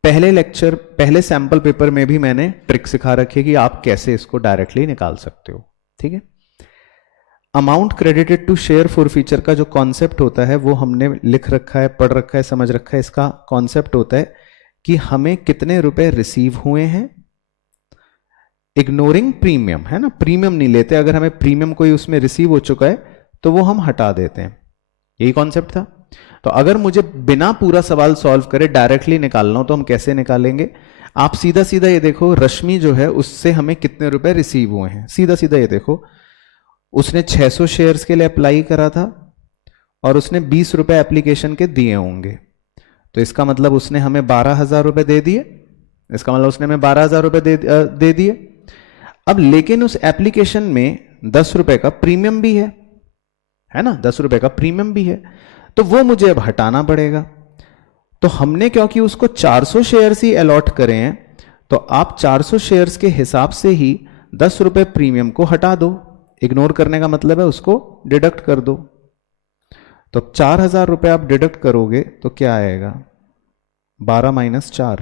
पहले सैंपल पेपर में भी मैंने ट्रिक सिखा रखी है कि आप कैसे इसको डायरेक्टली निकाल सकते हो, ठीक है। Amount credited to share forfeiture का जो कॉन्सेप्ट होता है वो हमने लिख रखा है, पढ़ रखा है, समझ रखा है। इसका कॉन्सेप्ट होता है कि हमें कितने रुपए रिसीव हुए हैं, इग्नोरिंग प्रीमियम, है ना। प्रीमियम नहीं लेते, अगर हमें प्रीमियम कोई उसमें रिसीव हो चुका है तो वो हम हटा देते हैं। यही कॉन्सेप्ट था। तो अगर मुझे बिना पूरा सवाल सॉल्व करे डायरेक्टली निकालना हो तो हम कैसे निकालेंगे? आप सीधा सीधा ये देखो, रश्मि जो है उससे हमें कितने रुपए रिसीव हुए हैं, सीधा सीधा ये देखो। उसने 600 शेयर्स के लिए अप्लाई करा था और उसने 20 रुपए एप्लीकेशन के दिए होंगे, तो इसका मतलब उसने हमें 12,000 रुपए दे दिए। इसका मतलब उसने हमें 12,000 रुपए दे दिए। अब लेकिन उस एप्लीकेशन में 10 रुपए का प्रीमियम भी है ना, 10 रुपए का प्रीमियम भी है, तो वो मुझे अब हटाना पड़ेगा। तो हमने क्योंकि उसको 400 शेयर्स ही अलॉट करे हैं, तो आप 400 शेयर्स के हिसाब से ही 10 रुपए प्रीमियम को हटा दो। इग्नोर करने का मतलब है उसको डिडक्ट कर दो। तो 4,000 रुपए आप डिडक्ट करोगे तो क्या आएगा? 12 - 4,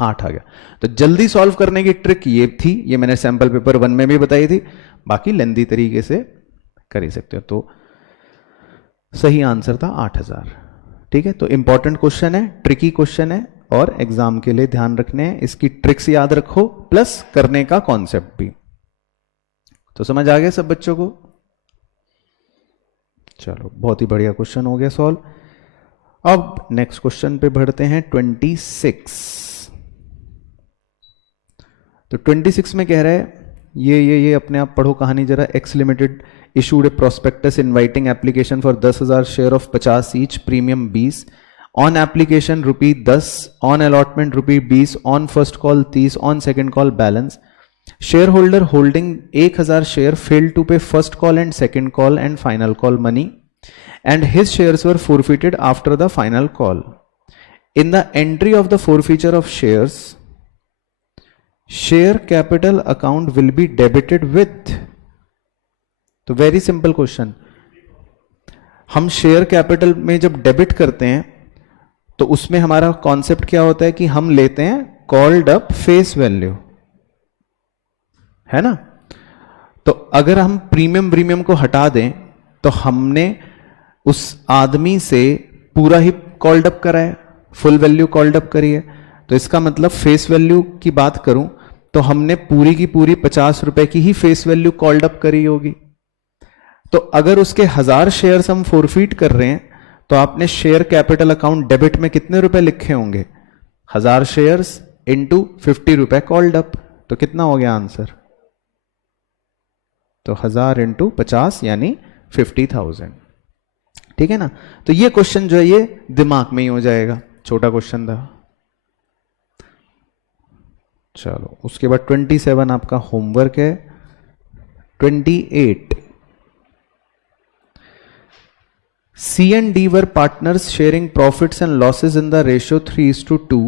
8 आ गया। तो जल्दी सॉल्व करने की ट्रिक ये थी, ये मैंने सैंपल पेपर 1 में भी बताई थी, बाकी लेंदी तरीके से कर ही सकते हो। तो सही आंसर था 8000। ठीक है, तो इंपॉर्टेंट क्वेश्चन है, ट्रिकी क्वेश्चन है और एग्जाम के लिए ध्यान रखने हैं, इसकी ट्रिक्स याद रखो प्लस करने का कॉन्सेप्ट भी। तो समझ आ गया सब बच्चों को? चलो बहुत ही बढ़िया क्वेश्चन हो गया सॉल्व। अब नेक्स्ट क्वेश्चन पे बढ़ते हैं 26। तो 26 में कह रहा है, ये अपने आप पढ़ो कहानी जरा। X limited issued a prospectus inviting application for 10,000 share of 50 each, premium 20, on application rupee 10, on allotment rupee 20, on first call 30, on second call balance. Shareholder holding 1000 share failed to pay first call and second call and final call money, and his shares were forfeited after the final call. In the entry of the forfeiture of shares, share capital account will be debited with. तो very simple question, हम share capital में जब debit करते हैं तो उसमें हमारा concept क्या होता है कि हम लेते हैं कॉल्ड अप फेस वैल्यू, है ना। तो अगर हम प्रीमियम को हटा दें तो हमने उस आदमी से पूरा ही कॉल्ड अप करा है, फुल वैल्यू कॉल्ड अप करी है। तो इसका मतलब फेस वैल्यू की बात करूं तो हमने पूरी की पूरी 50 रुपए की ही फेस वैल्यू कॉल्ड अप करी होगी। तो अगर उसके 1000 शेयर्स हम फोरफीट कर रहे हैं तो आपने शेयर कैपिटल अकाउंट डेबिट में कितने रुपए लिखे होंगे? 1000 शेयर्स इंटू 50 रुपए कॉल्ड अप। तो कितना हो गया आंसर? तो 1000 इंटू 50 यानी 50,000। ठीक है ना। तो ये क्वेश्चन जो है ये दिमाग में ही हो जाएगा, छोटा क्वेश्चन था। चलो उसके बाद 27 आपका होमवर्क है। 28, C and D were partners sharing profits and losses in the ratio 3:2.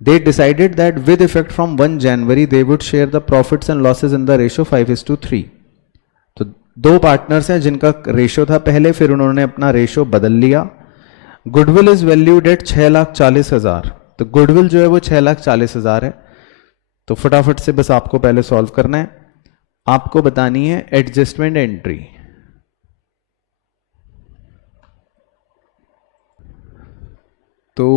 They decided that with effect from 1 January they would share the profits and losses in the ratio 5:3. तो दो partners हैं जिनका ratio था पहले, फिर उन्होंने अपना ratio बदल लिया। Goodwill is valued eight 6,40,000। तो गुडविल जो है वो 6,40,000 है। तो फटाफट से बस आपको पहले सॉल्व करना है, आपको बतानी है एडजस्टमेंट एंट्री। तो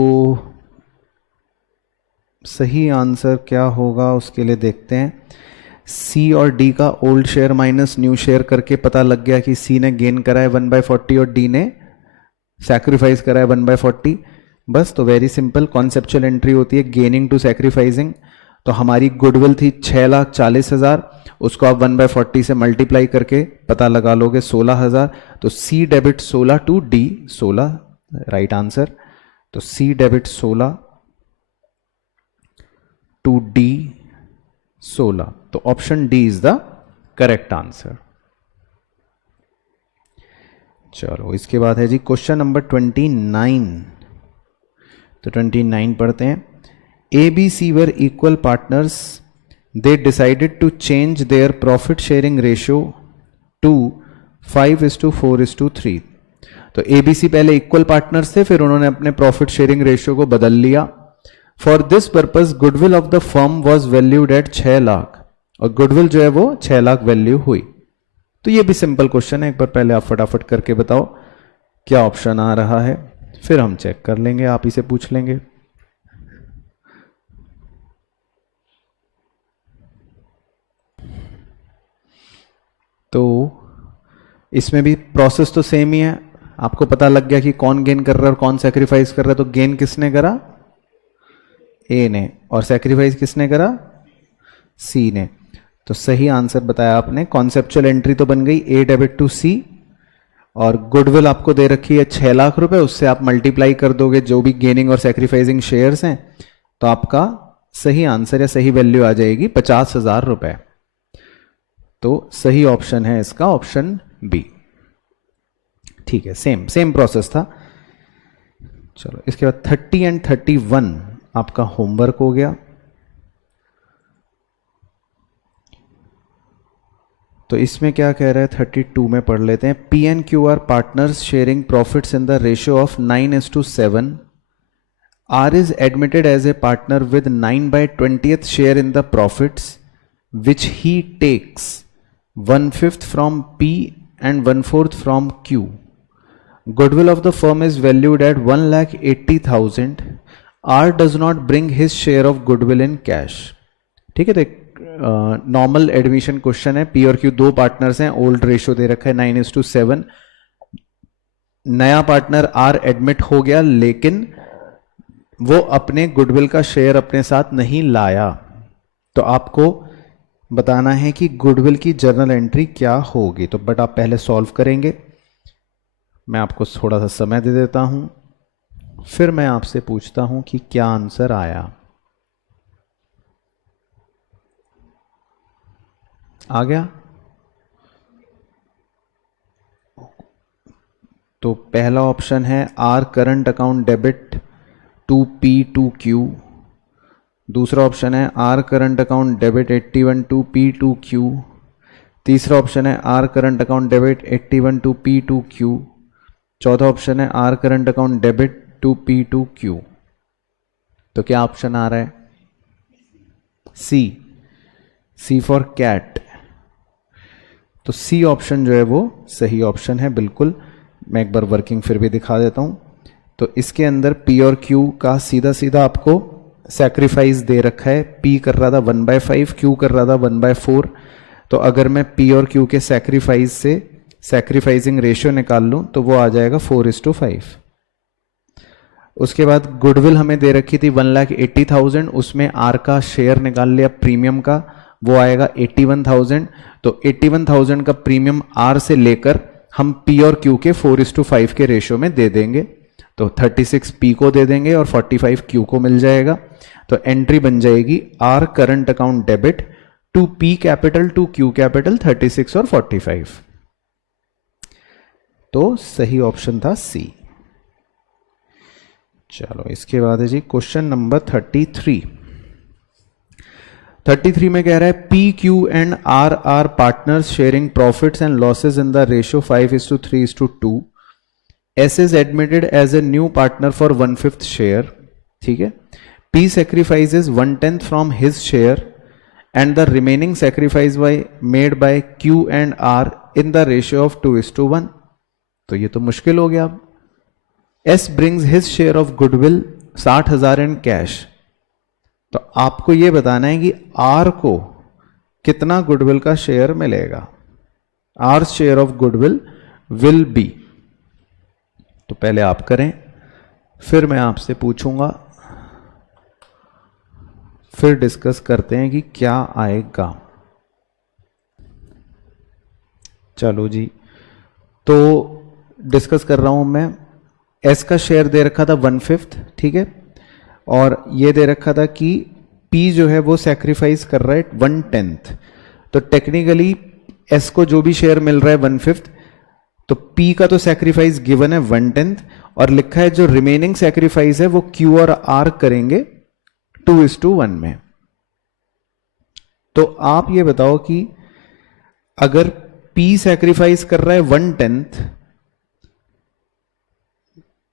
सही आंसर क्या होगा उसके लिए देखते हैं। सी और डी का old share minus new share करके पता लग गया कि सी ने गेन करा है 1/40 और डी ने सैक्रिफाइस करा है 1/40। बस तो वेरी सिंपल कॉन्सेप्चुअल एंट्री होती है गेनिंग टू सैक्रिफाइसिंग। तो हमारी गुडविल थी 6,40,000, उसको आप 1/40 से मल्टीप्लाई करके पता लगा लोगे 16,000। तो C debit 16 to D 16, right answer. तो सी डेबिट 16 टू डी 16। तो option D is the correct answer. चलो इसके बाद है जी क्वेश्चन नंबर 29। तो 29 पढ़ते हैं। A B C were equal partners, they decided to change their profit sharing ratio to 5:4:3। तो एबीसी पहले इक्वल पार्टनर्स थे, फिर उन्होंने अपने प्रॉफिट शेयरिंग रेशियो को बदल लिया। For this purpose goodwill of the firm was valued at 6 lakh, और गुडविल जो है वो 6 लाख वैल्यू हुई। तो ये भी सिंपल क्वेश्चन है, एक बार पहले आप फटाफट करके बताओ क्या ऑप्शन आ रहा है, फिर हम चेक कर लेंगे, आप इसे पूछ लेंगे। तो इसमें भी प्रोसेस तो सेम ही है, आपको पता लग गया कि कौन गेन कर रहा है और कौन सैक्रिफाइस कर रहा है। तो गेन किसने करा? ए ने, और सैक्रिफाइस किसने करा? सी ने। तो सही आंसर बताया आपने। कॉन्सेप्चुअल एंट्री तो बन गई ए डेबिट टू सी, और गुडविल आपको दे रखी है 6 लाख रुपए, उससे आप मल्टीप्लाई कर दोगे जो भी गेनिंग और सैक्रिफाइसिंग शेयर्स हैं, तो आपका सही आंसर या सही वैल्यू आ जाएगी 50,000 रुपए। तो सही ऑप्शन है इसका ऑप्शन बी। ठीक है, सेम प्रोसेस था। चलो इसके बाद 30 एंड 31 आपका होमवर्क हो गया। तो इसमें क्या कह रहा है 32 में पढ़ लेते हैं। P and Q R partners sharing profits in the ratio of 9:7 R is admitted as a partner with 9/20th share in the profits which he takes 1/5 from P and 1/4 from Q. Goodwill of the firm is valued at 1,80,000. R does not bring his share of goodwill in cash. ठीक है, तो normal admission question है. P और Q दो partners हैं, old ratio दे रखा है 9:7. नया पार्टनर R एडमिट हो गया, लेकिन वो अपने गुडविल का शेयर अपने साथ नहीं लाया. तो आपको बताना है कि गुडविल की जर्नल एंट्री क्या होगी. तो बट आप पहले सॉल्व करेंगे. मैं आपको थोड़ा सा समय दे देता हूं, फिर मैं आपसे पूछता हूं कि क्या आंसर आया. आ गया? तो पहला ऑप्शन है R current account debit to P to Q. दूसरा ऑप्शन है R current account debit 81 to P to Q. तीसरा ऑप्शन है R current account debit 81 to P to Q. चौथा ऑप्शन है R current account debit to P to Q. तो क्या option आ रहा है? C for cat. तो सी ऑप्शन जो है वो सही ऑप्शन है बिल्कुल. मैं एक बार वर्किंग फिर भी दिखा देता हूं. तो इसके अंदर P और Q का सीधा सीधा आपको सैक्रिफाइस दे रखा है. P कर रहा था 1/5, Q कर रहा था 1/4. तो अगर मैं P और Q के सैक्रिफाइस से सैक्रिफाइसिंग रेशियो निकाल लूं तो वो आ जाएगा 4:5. उसके बाद गुडविल हमें दे रखी थी 1,80,000. उसमें R का शेयर निकाल लिया प्रीमियम का, वो आएगा 81,000. तो 81,000 का प्रीमियम R से लेकर हम P और Q के 4:5 के रेशियो में दे देंगे. तो 36 P को दे देंगे और 45 Q को मिल जाएगा. तो एंट्री बन जाएगी R current account debit to P capital to Q capital 36 और 45. तो सही ऑप्शन था सी. चलो इसके बाद है जी क्वेश्चन नंबर 33. 33 में कह रहा है P, Q and R are partners sharing profits and losses in the ratio 5:3:2. S is admitted as a new partner for 1/5 share. ठीक है. P sacrifices 1/10 from his share and the remaining sacrifice made by Q and R in the ratio of 2:1. तो ये तो मुश्किल हो गया. S brings his share of goodwill 60,000 in cash. तो आपको ये बताना है कि R को कितना गुडविल का शेयर मिलेगा. R share of goodwill will be. तो पहले आप करें, फिर मैं आपसे पूछूंगा, फिर डिस्कस करते हैं कि क्या आएगा. चलो जी, तो डिस्कस कर रहा हूं मैं. S का शेयर दे रखा था 1/5, ठीक है, और ये दे रखा था कि P जो है वो सैक्रिफाइस कर रहा है 1/10. तो टेक्निकली S को जो भी शेयर मिल रहा है 1/5, तो P का तो सैक्रिफाइस गिवन है 1/10 और लिखा है जो रिमेनिंग सैक्रिफाइस है वो Q और R करेंगे 2:1 में. तो आप ये बताओ कि अगर P सैक्रिफाइस कर रहा है 1/10,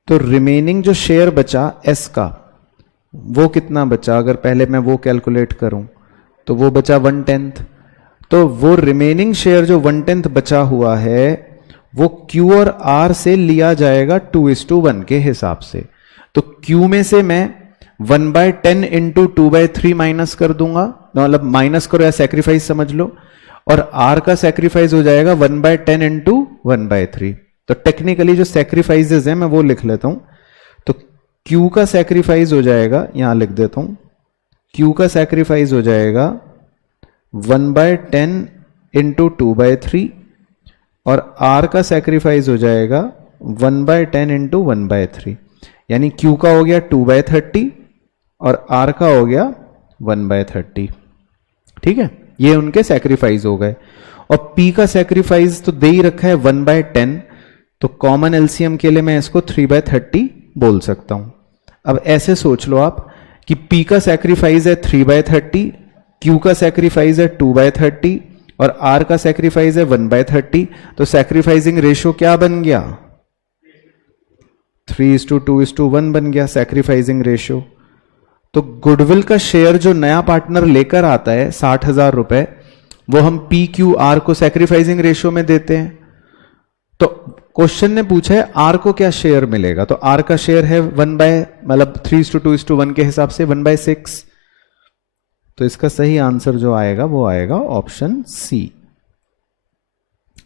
तो रिमेनिंग जो शेयर बचा S का वो कितना बचा. अगर पहले मैं वो कैलकुलेट करूं तो वो बचा 1/10. तो वो रिमेनिंग शेयर जो 1/10 बचा हुआ है वो Q और R से लिया जाएगा 2:1 के हिसाब से. तो Q में से मैं 1/10 इंटू 2/3 माइनस कर दूंगा, मतलब माइनस करो या सेक्रीफाइस समझ लो, और R का सेक्रीफाइस हो जाएगा 1/10 इंटू 1/3. तो टेक्निकली जो सेक्रीफाइसेस हैं मैं वो लिख लेता हूं. तो Q का सेक्रीफाइस हो जाएगा, यहां लिख देता हूं, Q का सेक्रीफाइस हो जाएगा 1/10 इंटू 2/3 और R का सेक्रीफाइस हो जाएगा 1/10 इंटू 1/3. यानी Q का हो गया 2/30 और R का हो गया 1/30. ठीक है, ये उनके सेक्रीफाइस हो गए. और P का सेक्रीफाइस तो दे ही रखा है 1/10, तो कॉमन एलसीएम के लिए मैं इसको 3/30 बोल सकता हूं. अब ऐसे सोच लो आप कि P का सेक्रीफाइस है 3/30, Q का सेक्रीफाइस है 2/30 और R का सेक्रीफाइस है 1/30. तो सेक्रीफाइसिंग रेशियो क्या बन गया? 3:2:1 बन गया सैक्रिफाइसिंग रेशियो। तो गुडविल का शेयर जो नया पार्टनर लेकर आता है 60,000 रुपए, वो हम PQR को सैक्रिफाइसिंग रेशियो में देते हैं। तो क्वेश्चन ने पूछा है आर को क्या शेयर मिलेगा, तो आर का शेयर है 3:2:1 के हिसाब से 1/6। तो इसका सही आंसर जो आएगा वो आएगा ऑप्शन सी,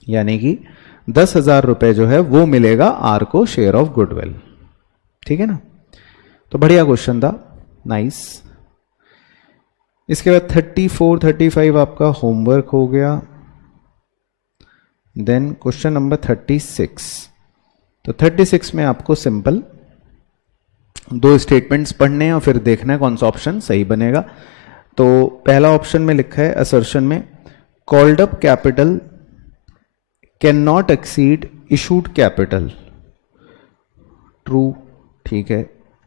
यानी कि 10,000 रुपए जो है वो मिलेगा आर को शेयर ऑफ गुडविल। ठीक है ना, तो बढ़िया क्वेश्चन था, नाइस। इसके बाद 34, 35 आपका होमवर्क हो गया। Then question number 36। तो 36 में आपको सिंपल 2 स्टेटमेंट्स पढ़ने हैं और फिर देखना है कौन सा ऑप्शन सही बनेगा। तो पहला ऑप्शन में लिखा है असर्शन में, called up capital can not exceed issued capital. True, ठीक है।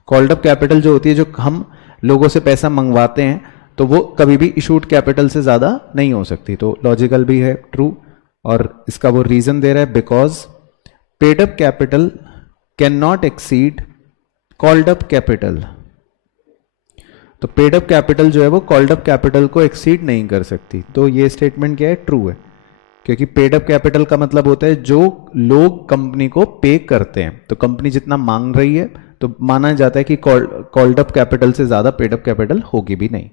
कॉल्ड अप कैपिटल जो होती है, जो हम लोगों से पैसा मंगवाते हैं, तो वो कभी भी इशूड कैपिटल से ज्यादा नहीं हो सकती, तो लॉजिकल भी है, ट्रू। और इसका वो रीजन दे रहा है, because paid up capital can not exceed called up capital. तो पेड अप कैपिटल जो है वो कॉल्ड अप कैपिटल को एक्सीड नहीं कर सकती। तो ये स्टेटमेंट क्या है, ट्रू है, क्योंकि पेड अप कैपिटल का मतलब होता है जो लोग कंपनी को पे करते हैं। तो कंपनी जितना मांग रही है तो माना जाता है कि कॉल्ड अप कैपिटल से ज्यादा पेड अप कैपिटल होगी भी नहीं।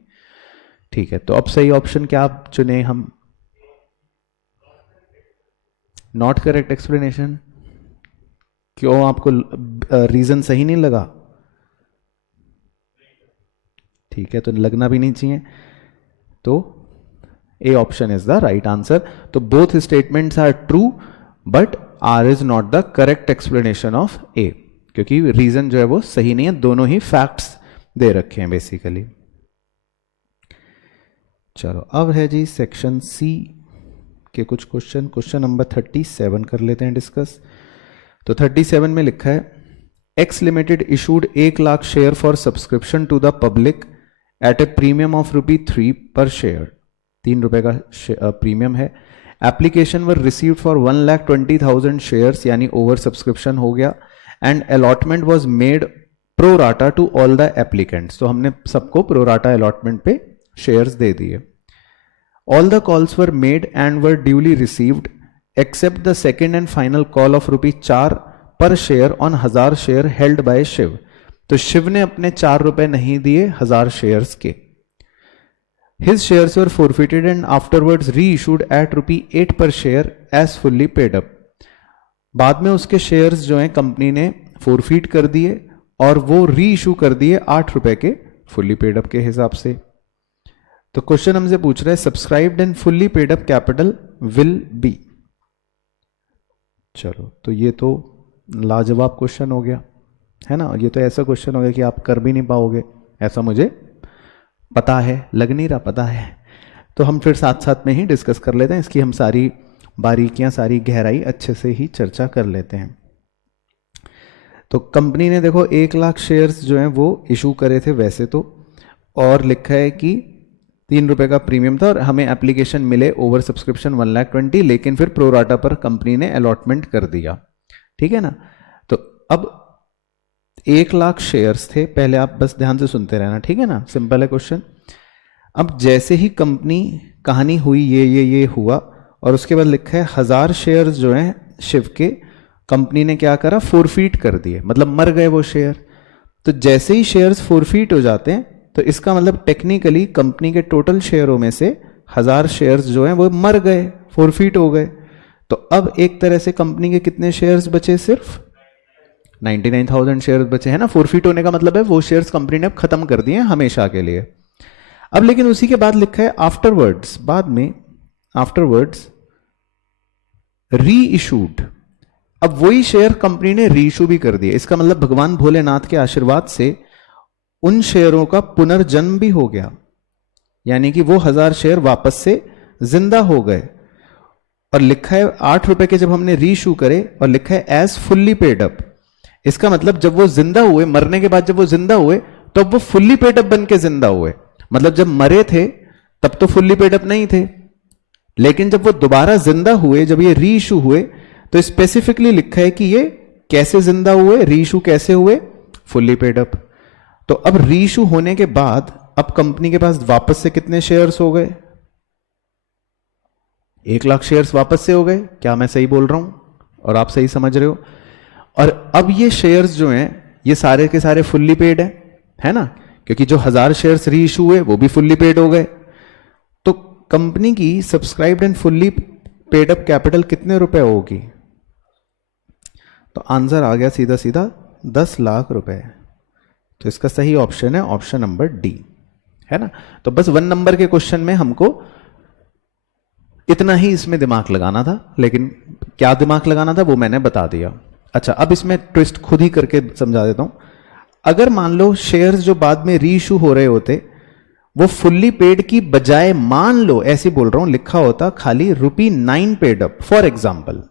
ठीक है, तो अब सही ऑप्शन क्या आप चुने हम? Not correct explanation. क्यों, आपको रीजन सही नहीं लगा? ठीक है, तो लगना भी नहीं चाहिए। तो A option is the right answer. तो both statements are true but R is not the correct explanation of A, क्योंकि रीजन जो है वो सही नहीं है, दोनों ही फैक्ट्स दे रखे हैं बेसिकली। चलो अब है जी सेक्शन सी के कुछ क्वेश्चन। क्वेश्चन नंबर 37 कर लेते हैं डिस्कस। तो 37 में लिखा है, X limited issued 1 lakh share for subscription to the public at a premium of ₹3 per share. 3 रुपए का प्रीमियम है। Application were received for 1,20,000 shares, यानी ओवर सब्सक्रिप्शन हो गया। And allotment was made pro rata to all the applicants. तो हमने सबको pro rata allotment पे शेयर्स दे दिए। All the calls were made and were duly received except the second and final call of ₹4 per share on 1000 share held by Shiv. तो शिव ने अपने 4 रुपए नहीं दिए 1000 शेयर्स के। His shares were forfeited and afterwards reissued at ₹8 per share as fully paid up. बाद में उसके शेयर्स जो हैं कंपनी ने फोरफीट कर दिए और वो री इशू कर दिए 8 रुपए के फुल्ली पेड अप के हिसाब से। तो क्वेश्चन हमसे पूछ रहा है, subscribed and fully paid up capital will be. चलो, तो ये तो लाजवाब क्वेश्चन हो गया, है ना। ये तो ऐसा क्वेश्चन हो गया कि आप कर भी नहीं पाओगे, ऐसा मुझे पता है, लग नहीं रहा पता है। तो हम फिर साथ साथ में ही डिस्कस कर लेते हैं, इसकी हम सारी बारीकियां, सारी गहराई अच्छे से ही चर्चा कर लेते हैं। तो कंपनी ने देखो 1 लाख शेयर्स जो हैं वो इशू करे थे वैसे तो, और लिखा है कि 3 रुपए का प्रीमियम था और हमें एप्लीकेशन मिले ओवर सब्सक्रिप्शन 1,20,000, लेकिन फिर प्रोराटा पर कंपनी ने अलॉटमेंट कर दिया। ठीक है ना। तो अब 1 लाख शेयर्स थे, पहले आप बस ध्यान से सुनते रहना, ठीक है ना, सिंपल है क्वेश्चन। अब जैसे ही कंपनी कहानी हुई, ये हुआ, और उसके बाद लिखा है 1000 शेयर्स जो हैं शिव के, कंपनी ने क्या करा, फोरफीट कर दिए, मतलब मर गए वो शेयर। तो जैसे ही शेयर्स फोरफीट हो जाते हैं तो इसका मतलब टेक्निकली कंपनी के टोटल शेयरों में से 1000 शेयर्स जो हैं वो मर गए, फोरफीट हो गए। तो अब एक तरह से कंपनी के कितने शेयर्स बचे, सिर्फ 99,000 शेयर्स बचे, हैं ना। फोरफीट होने का मतलब है वो शेयर्स कंपनी ने अब खत्म कर दिए हमेशा के लिए। अब लेकिन उसी के बाद लिखा है आफ्टरवर्ड्स, बाद में आफ्टरवर्ड्स री इशूड। अब वही शेयर कंपनी ने री इशू भी कर दिए। इसका मतलब भगवान भोलेनाथ के आशीर्वाद से उन शेयरों का पुनर्जन्म भी हो गया, यानी कि वो 1000 शेयर वापस से जिंदा हो गए। और लिखा है 8 रुपए के जब हमने री इशू करे, और लिखा है एज फुल्ली पेड अप। इसका मतलब जब वो जिंदा हुए, मरने के बाद जब वो जिंदा हुए, तो अब वो फुल्ली पेड अप बन के जिंदा हुए। मतलब जब मरे थे तब तो फुल्ली पेड अप नहीं थे, लेकिन जब वो दोबारा जिंदा हुए, जब ये री इशू हुए, तो स्पेसिफिकली लिखा है कि ये कैसे जिंदा हुए, रीइशू कैसे हुए, फुल्ली पेड अप। तो अब रीइशू होने के बाद अब कंपनी के पास वापस से कितने शेयर्स हो गए, 1 लाख शेयर्स वापस से हो गए। क्या मैं सही बोल रहा हूं और आप सही समझ रहे हो? और अब ये शेयर्स जो हैं ये सारे के सारे फुल्ली पेड है ना, क्योंकि जो 1000 शेयर्स री इशू हुए वो भी फुल्ली पेड हो गए। तो कंपनी की subscribed and fully paid up capital कितने रुपए होगी? तो आंसर आ गया सीधा सीधा 10 लाख रुपए। तो इसका सही ऑप्शन है ऑप्शन नंबर डी, है ना। तो बस 1 नंबर के क्वेश्चन में हमको इतना ही इसमें दिमाग लगाना था, लेकिन क्या दिमाग लगाना था वो मैंने बता दिया। अच्छा, अब इसमें ट्विस्ट खुद ही करके समझा देता हूं। अगर मान लो शेयर्स जो बाद में री इशू हो रहे होते वो फुल्ली पेड की बजाय, मान लो ऐसे बोल रहा हूं, लिखा होता खाली ₹9 पेड अप फॉर एग्जाम्पल,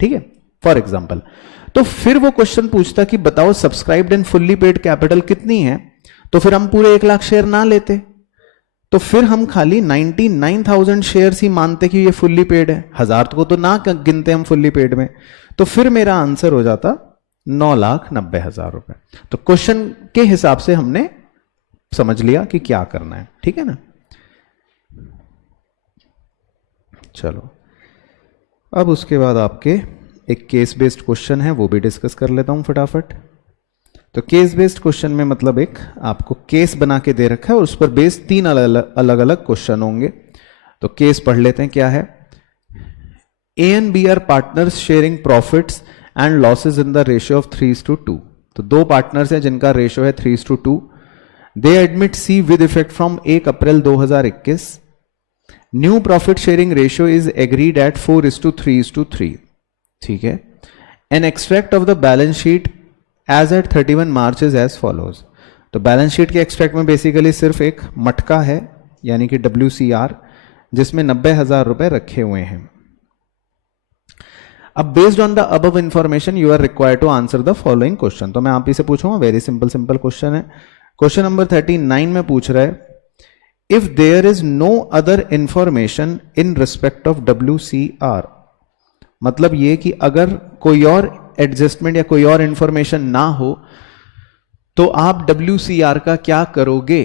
ठीक है, फॉर एग्जाम्पल, तो फिर वो क्वेश्चन पूछता कि बताओ subscribed and fully paid capital कितनी है, तो फिर हम पूरे 1 लाख शेयर ना लेते, तो फिर हम खाली 99,000 शेयर्स ही मानते कि ये फुल्ली पेड है, 1000 को तो ना गिनते हम फुल्ली पेड में। तो फिर मेरा आंसर हो जाता 9,90,000 रुपए। तो क्वेश्चन के हिसाब से हमने समझ लिया कि क्या करना है, ठीक है ना। चलो, अब उसके बाद आपके एक केस बेस्ड क्वेश्चन है, वो भी डिस्कस कर लेता हूं फटाफट। तो केस बेस्ड क्वेश्चन में मतलब एक आपको केस बना के दे रखा है और उस पर बेस्ड 3 अलग अलग क्वेश्चन होंगे। तो केस पढ़ लेते हैं क्या है। A and B are partners sharing profits and losses in the ratio of 3:2। तो 2 पार्टनर्स हैं जिनका रेशियो है 3:2। They admit C with effect from 1 April 2021। New profit sharing ratio is agreed at 4:3:3। ठीक है। An extract of the balance sheet as at 31 March is as follows. तो balance sheet के extract में basically सिर्फ एक मटका है, यानी कि WCR, जिसमें 90,000 रुपए रखे हुए हैं। अब based on the above information you are required to answer the following question. तो मैं आप ही से पूछूंगा, वेरी सिंपल क्वेश्चन है। क्वेश्चन नंबर 39 में पूछ रहा है, if there is no other information in respect of WCR, मतलब ये कि अगर कोई और एडजस्टमेंट या कोई और इंफॉर्मेशन ना हो तो आप WCR का क्या करोगे?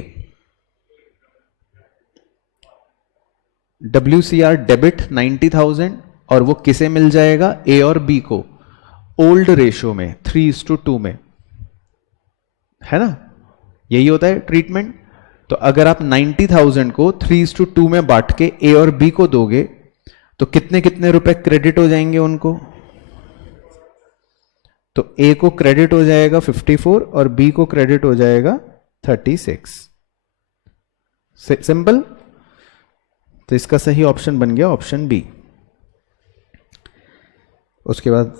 WCR डेबिट 90,000 और वो किसे मिल जाएगा? ए और बी को, ओल्ड रेशियो में 3:2 में, है ना, यही होता है ट्रीटमेंट। तो अगर आप 90,000 को 3:2 में बांट के ए और बी को दोगे तो कितने कितने रुपए क्रेडिट हो जाएंगे उनको? तो ए को क्रेडिट हो जाएगा 54 और बी को क्रेडिट हो जाएगा 36। सिंपल। तो इसका सही ऑप्शन बन गया ऑप्शन बी। उसके बाद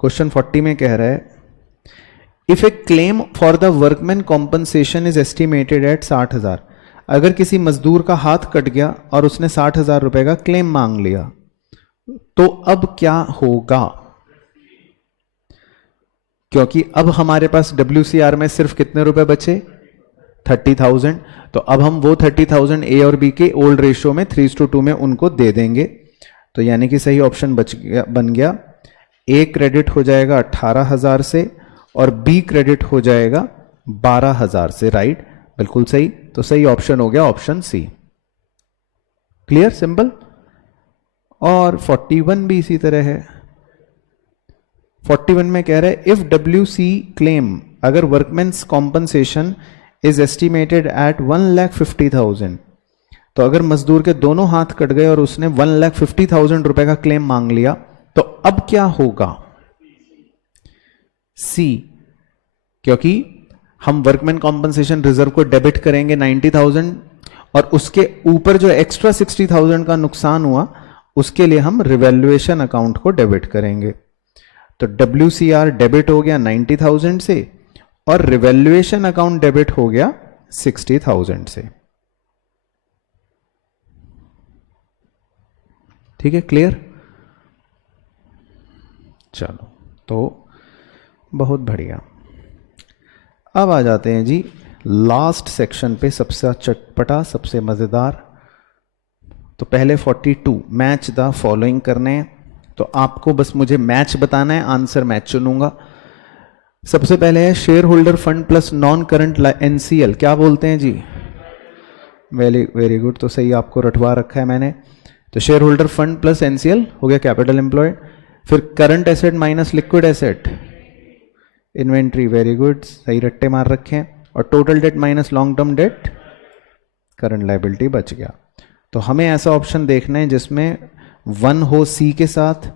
क्वेश्चन 40 में कह रहा है, if A claim for the workman compensation is estimated at 60,000। अगर किसी मजदूर का हाथ कट गया और उसने 60,000 रुपए का क्लेम मांग लिया, तो अब क्या होगा? क्योंकि अब हमारे पास WCR में सिर्फ कितने रुपए बचे? 30,000। तो अब हम वो 30,000 ए और बी के ओल्ड रेशियो में 3:2 में उनको दे देंगे। तो यानी कि सही ऑप्शन बन गया, ए क्रेडिट हो जाएगा 18,000 से और बी क्रेडिट हो जाएगा 12,000 से। राइट, बिल्कुल सही। तो सही ऑप्शन हो गया ऑप्शन सी। Clear, simple. और 41 भी इसी तरह है। 41 में कह रहा है, इफ WC क्लेम, अगर वर्कमैन्स कॉम्पनसेशन इज एस्टिमेटेड एट 1,50,000, तो अगर मजदूर के दोनों हाथ कट गए और उसने 1,50,000 रुपए का क्लेम मांग लिया, तो अब क्या होगा? सी, क्योंकि हम वर्कमैन कॉम्पनसेशन रिजर्व को डेबिट करेंगे 90,000 और उसके ऊपर जो एक्स्ट्रा 60,000 का नुकसान हुआ उसके लिए हम रिवैल्यूएशन अकाउंट को डेबिट करेंगे। तो WCR डेबिट हो गया 90,000 से और रिवैल्यूएशन अकाउंट डेबिट हो गया 60,000 से। ठीक है, क्लियर। चलो, तो बहुत बढ़िया। अब आ जाते हैं जी लास्ट सेक्शन पे, सबसे चटपटा, सबसे मजेदार। तो पहले 42 मैच द फॉलोइंग करने हैं। तो आपको बस मुझे मैच बताना है, आंसर मैच चुनूंगा। सबसे पहले है share holder fund plus non current NCL, क्या बोलते हैं जी? वेरी वेरी गुड, तो सही आपको रटवा रखा है मैंने। तो share holder fund plus NCL हो गया कैपिटल एम्प्लॉयड। फिर current asset minus liquid asset, inventory, very good, सही रट्टे मार रखे हैं। और total date minus long term debt, current liability बच गया। तो हमें ऐसा ऑप्शन देखना है जिसमें 1 हो सी के साथ,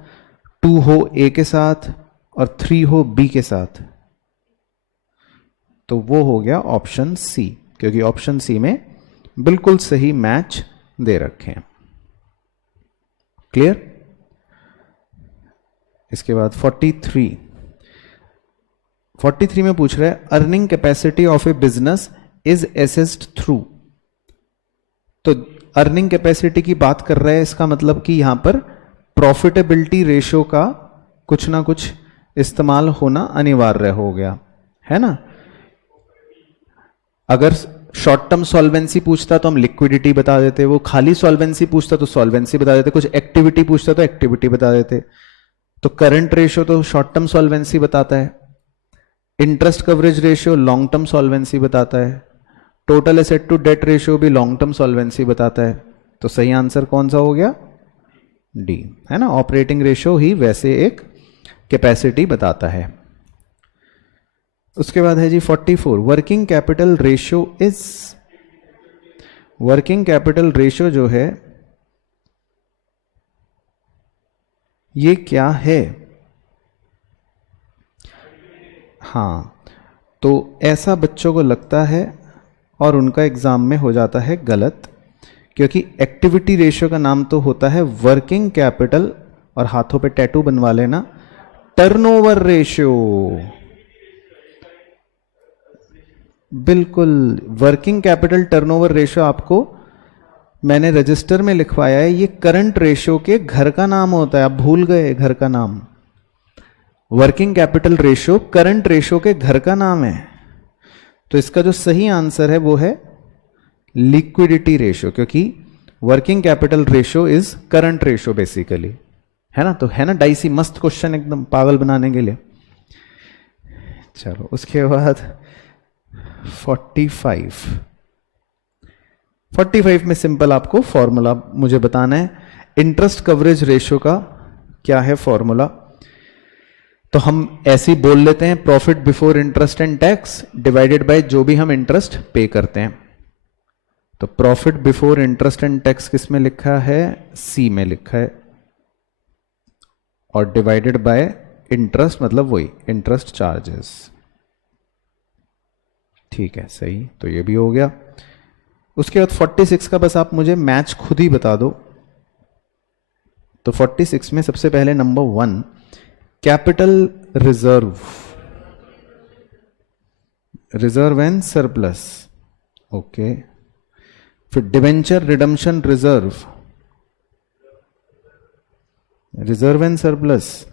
2 हो ए के साथ और 3 हो बी के साथ। तो वो हो गया ऑप्शन सी, क्योंकि ऑप्शन सी में बिल्कुल सही मैच दे रखे हैं। क्लियर? इसके बाद 43 में पूछ रहा है earning capacity of A business is assessed through. तो अर्निंग कैपेसिटी की बात कर रहा है, इसका मतलब कि यहां पर प्रॉफिटेबिलिटी रेशियो का कुछ ना कुछ इस्तेमाल होना अनिवार्य हो गया है ना। अगर शॉर्ट टर्म सॉल्वेंसी पूछता तो हम लिक्विडिटी बता देते, वो खाली सॉल्वेंसी पूछता तो सॉल्वेंसी बता देते, कुछ एक्टिविटी पूछता तो एक्टिविटी बता देते। तो करंट रेशियो तो शॉर्ट टर्म सॉल्वेंसी बताता है, interest coverage ratio long term solvency बताता है, total asset to debt ratio भी लॉन्ग टर्म सॉल्वेंसी बताता है। तो सही आंसर कौन सा हो गया? डी, है ना। ऑपरेटिंग रेशियो ही वैसे एक कैपेसिटी बताता है। उसके बाद है जी 44, working capital ratio is. Working capital ratio जो है ये क्या है? हाँ, तो ऐसा बच्चों को लगता है और उनका एग्जाम में हो जाता है गलत, क्योंकि एक्टिविटी रेशियो का नाम तो होता है वर्किंग कैपिटल, और हाथों पे टैटू बनवा लेना, टर्नओवर रेशियो। बिल्कुल, वर्किंग कैपिटल टर्नओवर रेशियो आपको मैंने रजिस्टर में लिखवाया है, ये करंट रेशियो के घर का नाम होता है। आप भूल गए घर का नाम। Working capital ratio current ratio के घर का नाम है। तो इसका जो सही आंसर है वो है लिक्विडिटी रेशियो, क्योंकि working capital ratio is current ratio basically, है ना। तो है ना डाइसी, मस्त क्वेश्चन, एकदम पागल बनाने के लिए। चलो उसके बाद 45 में सिंपल आपको फॉर्मूला मुझे बताना है। इंटरेस्ट कवरेज रेशियो का क्या है फॉर्मूला? तो हम ऐसे ही बोल लेते हैं, profit before interest and tax divided by जो भी हम इंटरेस्ट पे करते हैं। तो profit before interest and tax किस में लिखा है? सी में लिखा है, और डिवाइडेड बाय इंटरेस्ट मतलब वही इंटरेस्ट चार्जेस। ठीक है, सही, तो ये भी हो गया। उसके बाद 46 का बस आप मुझे मैच खुद ही बता दो। तो 46 में सबसे पहले नंबर 1 capital reserve, reserve and surplus, okay. फिर debenture redemption reserve, reserve and surplus,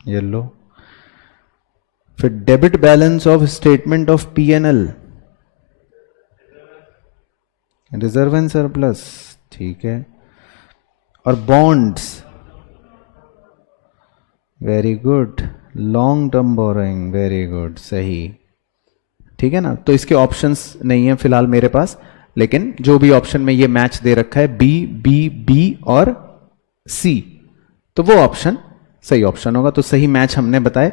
ये लो। फिर debit balance of statement of PNL, reserve and surplus, ठीक है। और bonds, very good, long term borrowing, very good, सही, ठीक है ना। तो इसके ऑप्शंस नहीं है फिलहाल मेरे पास, लेकिन जो भी ऑप्शन में ये मैच दे रखा है बी बी बी और सी, तो वो ऑप्शन सही ऑप्शन होगा। तो सही मैच हमने बताए।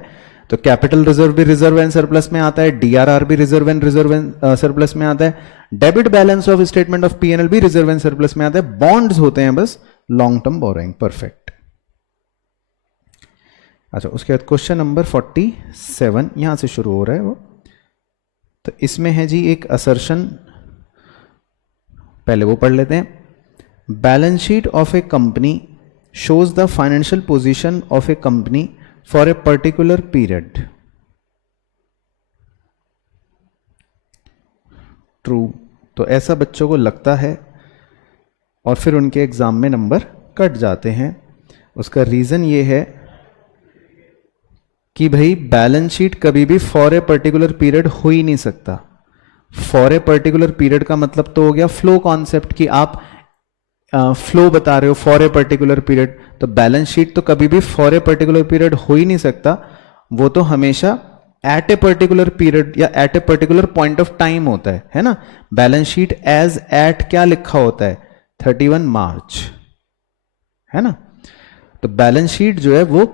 तो कैपिटल रिजर्व भी रिजर्व एंड सरप्लस में आता है, डीआरआर भी रिजर्व एंड सरप्लस में आता है, debit balance of statement of PNL भी रिजर्व एंड सरप्लस में आता है, बॉन्ड्स होते हैं बस लॉन्ग टर्म बोरोइंग। परफेक्ट। अच्छा, उसके बाद क्वेश्चन नंबर 47 यहां से शुरू हो रहा है वो। तो इसमें है जी एक असर्शन, पहले वो पढ़ लेते हैं। Balance sheet of A company shows the financial position of a company for a particular period. True. तो ऐसा बच्चों को लगता है और फिर उनके एग्जाम में नंबर कट जाते हैं। उसका रीजन ये है कि भाई बैलेंस शीट कभी भी फॉर ए पर्टिकुलर पीरियड हो ही नहीं सकता। फॉर ए पर्टिकुलर पीरियड का मतलब तो हो गया फ्लो कॉन्सेप्ट, कि आप फ्लो बता रहे हो फॉर ए पर्टिकुलर पीरियड, तो बैलेंस शीट तो कभी भी फॉर ए पर्टिकुलर पीरियड हो ही नहीं सकता, वो तो हमेशा एट ए पर्टिकुलर पीरियड या at a particular point of time होता है ना। बैलेंस शीट एज एट क्या लिखा होता है, 31 मार्च, है ना। तो बैलेंस शीट जो है वो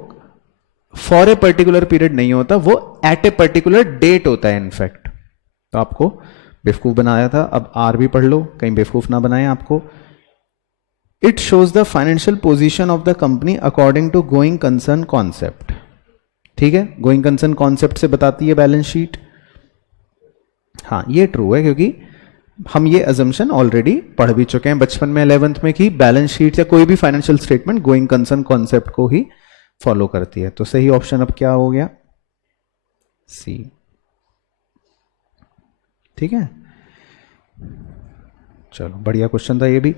फॉर ए पर्टिकुलर पीरियड नहीं होता, वो एट ए पर्टिकुलर डेट होता है इनफैक्ट। तो आपको बेवकूफ बनाया था, अब आर भी पढ़ लो, कहीं बेवकूफ ना बनाए आपको। It shows the financial position of the company according to going concern concept. ठीक है, गोइंग कंसर्न कॉन्सेप्ट से बताती है बैलेंस शीट। हाँ ये ट्रू है, क्योंकि हम ये अजम्पशन ऑलरेडी पढ़ भी चुके हैं बचपन में 11th में कि बैलेंस शीट या कोई भी financial statement going concern concept को ही फॉलो करती है। तो सही ऑप्शन अब क्या हो गया, सी। ठीक है, चलो बढ़िया क्वेश्चन था ये भी।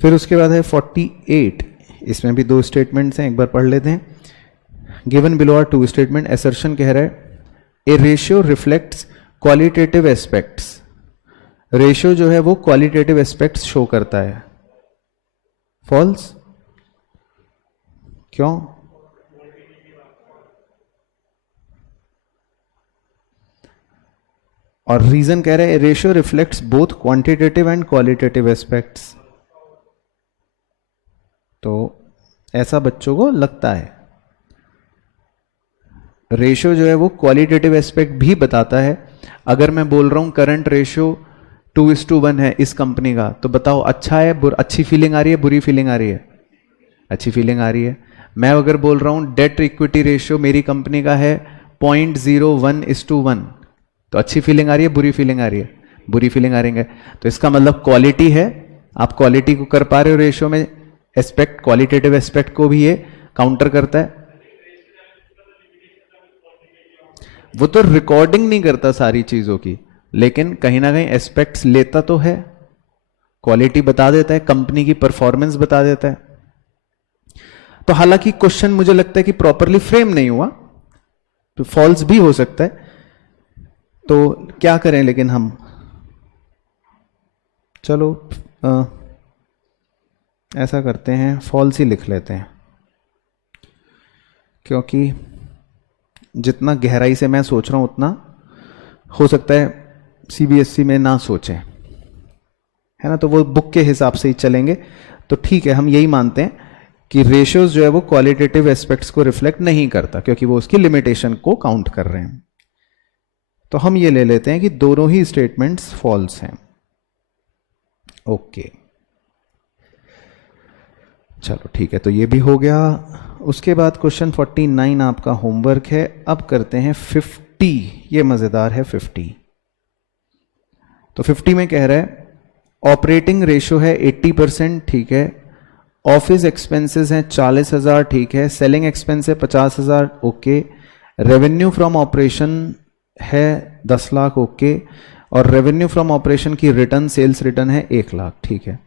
फिर उसके बाद है 48, इसमें भी 2 स्टेटमेंट्स हैं, एक बार पढ़ लेते हैं। Given below are 2 statement, assertion कह रहा है a ratio reflects qualitative aspects. Ratio जो है वो क्वालिटेटिव एस्पेक्ट्स शो करता है, फॉल्स। क्यों, और रीजन कह रहे हैं ratio reflects both quantitative and qualitative aspects. तो ऐसा बच्चों को लगता है, रेशियो जो है वो क्वालिटेटिव एस्पेक्ट भी बताता है। अगर मैं बोल रहा हूं करंट रेशियो 2:1 है इस कंपनी का, तो बताओ अच्छा है, अच्छी फीलिंग आ रही है, बुरी फीलिंग आ रही है, अच्छी फीलिंग आ रही है। मैं अगर बोल रहा हूं डेट इक्विटी रेशियो मेरी कंपनी का है 0.01:1, तो अच्छी फीलिंग आ रही है, बुरी फीलिंग आ रही है, बुरी फीलिंग आ रही है। तो इसका मतलब क्वालिटी है, आप क्वालिटी को कर पा रहे हो रेशियो में, एस्पेक्ट क्वालिटेटिव एस्पेक्ट को भी ये काउंटर करता है। वो तो रिकॉर्डिंग नहीं करता सारी चीजों की, लेकिन कहीं ना कहीं एस्पेक्ट्स लेता तो है, क्वालिटी बता देता है, कंपनी की परफॉर्मेंस बता देता है। तो हालांकि क्वेश्चन मुझे लगता है कि प्रॉपरली फ्रेम नहीं हुआ, तो फॉल्स भी हो सकता है। तो क्या करें, लेकिन हम चलो ऐसा करते हैं, फॉल्स ही लिख लेते हैं, क्योंकि जितना गहराई से मैं सोच रहा हूं उतना हो सकता है सीबीएसई में ना सोचें, है ना। तो वो बुक के हिसाब से ही चलेंगे। तो ठीक है, हम यही मानते हैं कि रेशियोज जो है वो क्वालिटेटिव एस्पेक्ट्स को रिफ्लेक्ट नहीं करता, क्योंकि वो उसकी लिमिटेशन को काउंट कर रहे हैं। तो हम ये ले लेते हैं कि दोनों ही स्टेटमेंट्स फॉल्स हैं। ओके, चलो ठीक है, तो ये भी हो गया। उसके बाद क्वेश्चन 49 आपका होमवर्क है। अब करते हैं 50, ये मजेदार है 50। तो 50 में कह रहा है ऑपरेटिंग रेशियो है 80%, ठीक है। ऑफिस एक्सपेंसेस हैं 40,000, ठीक है। सेलिंग एक्सपेंस है 50,000, ओके। रेवेन्यू फ्रॉम ऑपरेशन है 10 लाख, ओके। और रेवेन्यू फ्रॉम ऑपरेशन की रिटर्न, सेल्स रिटर्न है 1 लाख, ठीक है।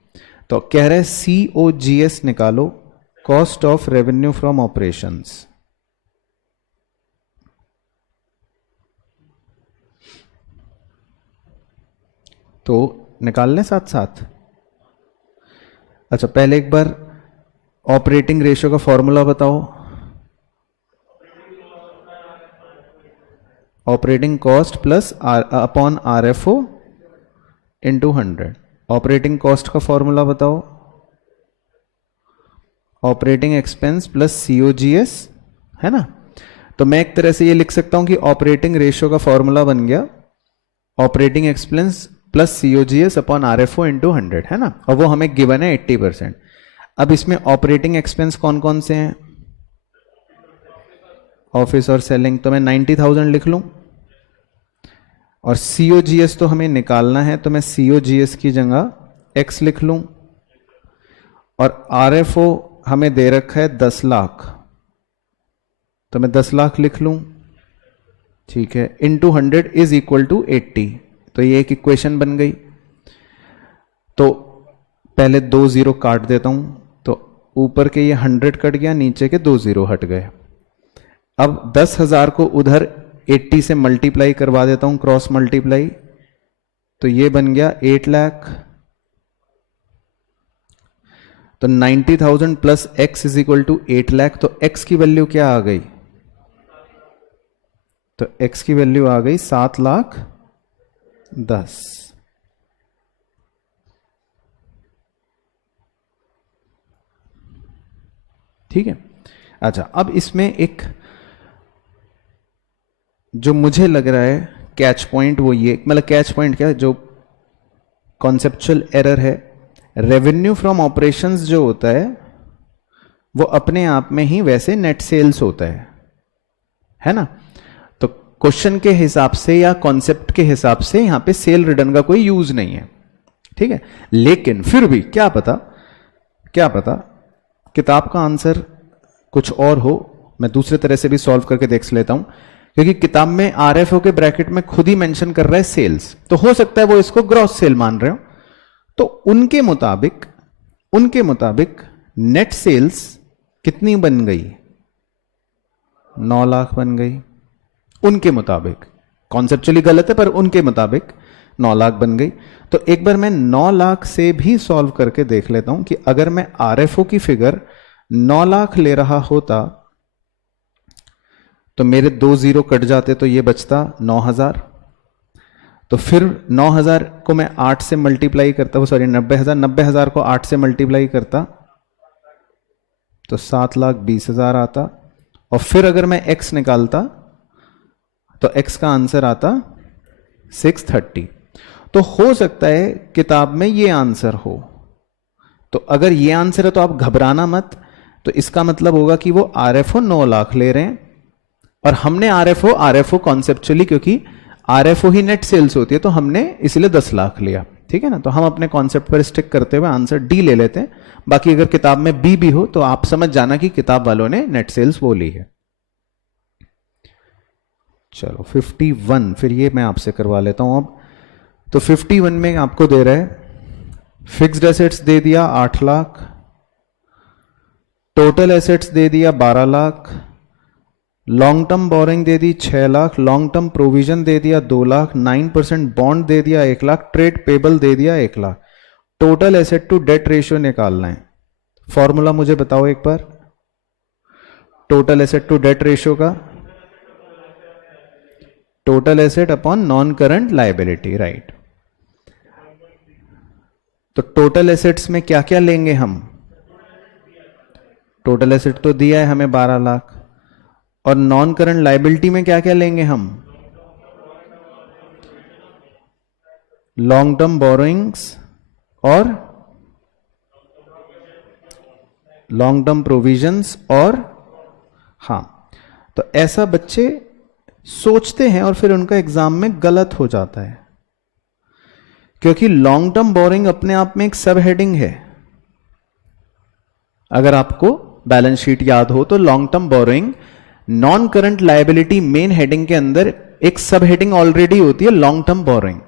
तो कह रहे हैं COGS निकालो, cost of revenue from operations. तो निकाल लें साथ साथ। अच्छा, पहले एक बार ऑपरेटिंग रेशियो का फॉर्मूला बताओ। Operating cost plus upon RFO into 100। Operating cost का फॉर्मूला बताओ। ऑपरेटिंग एक्सपेंस प्लस COGS, है ना। तो मैं एक तरह से ये लिख सकता हूं कि ऑपरेटिंग रेशियो का फॉर्मूला बन गया operating expense plus COGS upon RFO into 100, है ना। और वो हमें गिवन है 80%। अब इसमें ऑपरेटिंग एक्सपेंस कौन कौन से हैं, ऑफिस और सेलिंग, तो मैं 90,000 लिख लूं। और COGS तो हमें निकालना है, तो मैं COGS की जगह X लिख लूं। और RFO हमें दे रखा है 10 लाख, तो मैं 10 लाख लिख लूं, ठीक है। Into 100 is equal to 80। तो ये एक इक्वेशन बन गई। तो पहले 2 जीरो काट देता हूं, तो ऊपर के ये 100 कट गया, नीचे के 2 जीरो हट गए। अब 10,000 को उधर 80 से मल्टीप्लाई करवा देता हूं, क्रॉस मल्टीप्लाई, तो ये बन गया 8 लाख। तो 90,000 plus x is equal to 8 lakh, तो x की वैल्यू क्या आ गई? तो x की वैल्यू आ गई 7,10,000। ठीक है। अच्छा, अब इसमें एक जो मुझे लग रहा है कैच पॉइंट, वो ये, मतलब कैच पॉइंट क्या है, जो कॉन्सेप्चुअल एरर है, रेवेन्यू फ्रॉम ऑपरेशंस जो होता है वो अपने आप में ही वैसे नेट सेल्स होता है ना। तो क्वेश्चन के हिसाब से या कॉन्सेप्ट के हिसाब से यहां पे सेल रिटर्न का कोई यूज नहीं है, ठीक है। लेकिन फिर भी क्या पता किताब का आंसर कुछ और हो, मैं दूसरे तरह से भी सॉल्व करके देख लेता हूं, क्योंकि किताब में आरएफओ के ब्रैकेट में खुद ही मेंशन कर रहा है सेल्स, तो हो सकता है वो इसको ग्रॉस सेल मान रहे हो। तो उनके मुताबिक नेट सेल्स कितनी बन गई? 9 लाख बन गई उनके मुताबिक। कॉन्सेप्चुअली गलत है पर उनके मुताबिक 9 लाख बन गई। तो एक बार मैं 9 लाख से भी सॉल्व करके देख लेता हूं कि अगर मैं आरएफओ की फिगर 9 लाख ले रहा होता तो मेरे 2 जीरो कट जाते, तो ये बचता 9,000। तो फिर 9,000 को मैं 8 से मल्टीप्लाई करता, वो सॉरी 90,000 को 8 से मल्टीप्लाई करता तो 7,20,000 आता। और फिर अगर मैं x निकालता तो x का आंसर आता 630। तो हो सकता है किताब में ये आंसर हो। तो अगर ये आंसर है तो आप घबराना मत, तो इसका मतलब होगा कि वो आरएफओ 9 लाख ले रहे हैं और हमने आरएफओ कॉन्सेप्चुअली, क्योंकि आरएफओ ही नेट सेल्स होती है, तो हमने इसलिए 10 लाख लिया, ठीक है ना। तो हम अपने कॉन्सेप्ट पर स्टिक करते हुए आंसर डी ले लेते हैं। बाकी अगर किताब में बी भी हो तो आप समझ जाना कि किताब वालों ने नेट सेल्स वो ली है। चलो 51, फिर ये मैं आपसे करवा लेता हूं अब। तो 51 में आपको दे रहा है फिक्स्ड एसेट्स दे दिया 8 लाख, टोटल एसेट्स दे दिया 12 लाख, लॉन्ग टर्म बोरिंग दे दी 6 लाख, लॉन्ग टर्म प्रोविजन दे दिया 2 लाख, 9% बॉन्ड दे दिया 1 लाख, ट्रेड पेबल दे दिया 1 lakh. Total asset to debt ratio निकालना है। फॉर्मूला मुझे बताओ एक बार, total asset to debt ratio का, total asset upon non current liability, right. तो टोटल एसेट्स में क्या क्या लेंगे हम? टोटल एसेट तो दिया है हमें 12 लाख, और नॉन करंट लायबिलिटी में क्या क्या लेंगे हम? लॉन्ग टर्म बोरोइंग्स और लॉन्ग टर्म प्रोविजंस, और हाँ, तो ऐसा बच्चे सोचते हैं और फिर उनका एग्जाम में गलत हो जाता है, क्योंकि लॉन्ग टर्म बोरिंग अपने आप में एक सब हेडिंग है। अगर आपको बैलेंस शीट याद हो तो long term borrowing non current liability main heading के अंदर एक सब हेडिंग ऑलरेडी होती है, long term borrowing.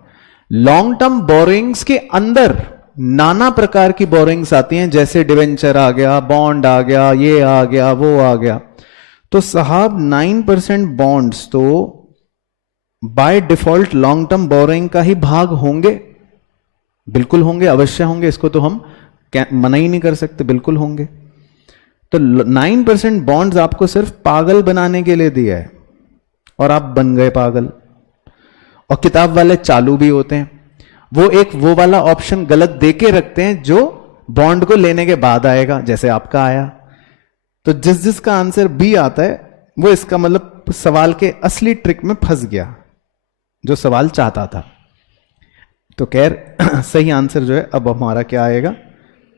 Long term borrowings के अंदर नाना प्रकार की बोरिंग्स आती हैं, जैसे डिवेंचर आ गया, बॉन्ड आ गया, ये आ गया, वो आ गया। तो साहब 9% बॉन्ड्स तो by default long term borrowing का ही भाग होंगे, बिल्कुल होंगे, अवश्य होंगे, इसको तो हम मना ही नहीं कर सकते, बिल्कुल होंगे। तो 9% बॉन्ड्स आपको सिर्फ पागल बनाने के लिए दिया है और आप बन गए पागल। और किताब वाले चालू भी होते हैं, वो वाला ऑप्शन गलत देके रखते हैं जो बॉन्ड को लेने के बाद आएगा, जैसे आपका आया। तो जिसका आंसर बी आता है वो इसका मतलब सवाल के असली ट्रिक में फंस गया, जो सवाल चाहता था। तो खैर सही आंसर जो है अब हमारा क्या आएगा?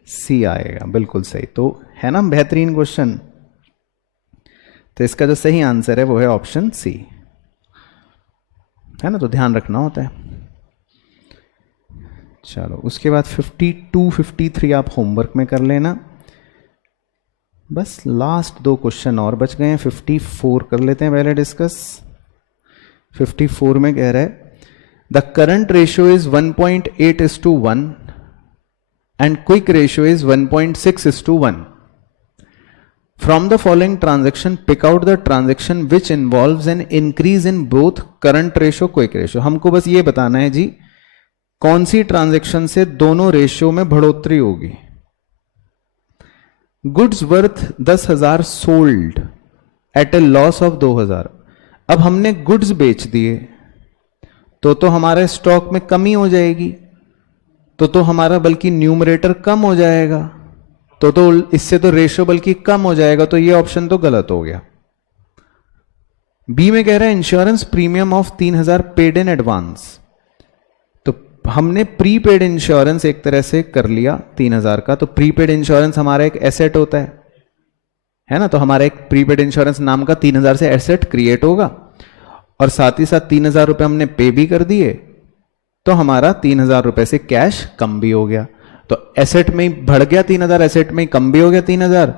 सी आएगा, बिल्कुल सही। तो है ना बेहतरीन क्वेश्चन। तो इसका जो सही आंसर है वो है ऑप्शन सी, है ना। तो ध्यान रखना होता है। चलो उसके बाद 52, 53 आप होमवर्क में कर लेना। बस लास्ट 2 क्वेश्चन और बच गए हैं। 54 कर लेते हैं पहले डिस्कस। 54 में कह रहा है the current ratio is 1.8:1 and quick ratio is 1.6:1. From the following transaction, pick out the transaction which involves an increase in both current ratio, quick ratio. हमको बस ये बताना है जी कौन सी ट्रांजैक्शन से दोनों रेशियो में बढ़ोतरी होगी। Goods worth 10,000 sold at A loss of 2,000। अब हमने गुड्स बेच दिए तो हमारे स्टॉक में कमी हो जाएगी, तो हमारा बल्कि न्यूमरेटर कम हो जाएगा, तो इससे तो रेशो बल्कि कम हो जाएगा, तो ये ऑप्शन तो गलत हो गया। बी में कह रहा है insurance premium of 3,000 paid in advance. तो हमने प्रीपेड इंश्योरेंस एक तरह से कर लिया 3,000 का। तो प्रीपेड इंश्योरेंस हमारा एक एसेट होता है ना, तो हमारा एक प्रीपेड इंश्योरेंस नाम का 3,000 से एसेट क्रिएट होगा, और साथ ही साथ 3,000 रुपए हमने पे भी कर दिए, तो हमारा 3,000 रुपए से कैश कम भी हो गया। तो एसेट में ही बढ़ गया 3,000, एसेट में ही कम भी हो गया 3,000,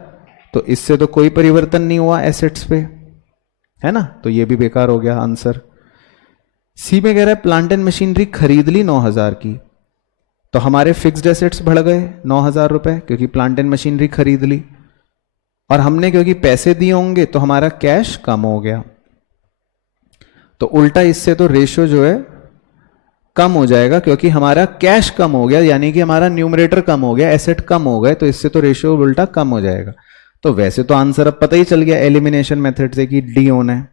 तो इससे तो कोई परिवर्तन नहीं हुआ एसेट्स पे, है ना, तो ये भी बेकार हो गया आंसर। सी में कह रहा है प्लांट एंड मशीनरी खरीद ली 9,000 की, तो हमारे फिक्स्ड एसेट्स बढ़ गए 9,000 रुपए, क्योंकि प्लांट एंड मशीनरी खरीद ली, और हमने क्योंकि पैसे दिए होंगे तो हमारा कैश कम हो गया। तो उल्टा इससे तो रेशियो जो है कम हो जाएगा, क्योंकि हमारा कैश कम हो गया, यानी कि हमारा न्यूमरेटर कम हो गया, एसेट कम हो गए, तो इससे तो रेशियो उल्टा कम हो जाएगा। तो वैसे तो आंसर अब पता ही चल गया एलिमिनेशन मेथड से कि डी होना है,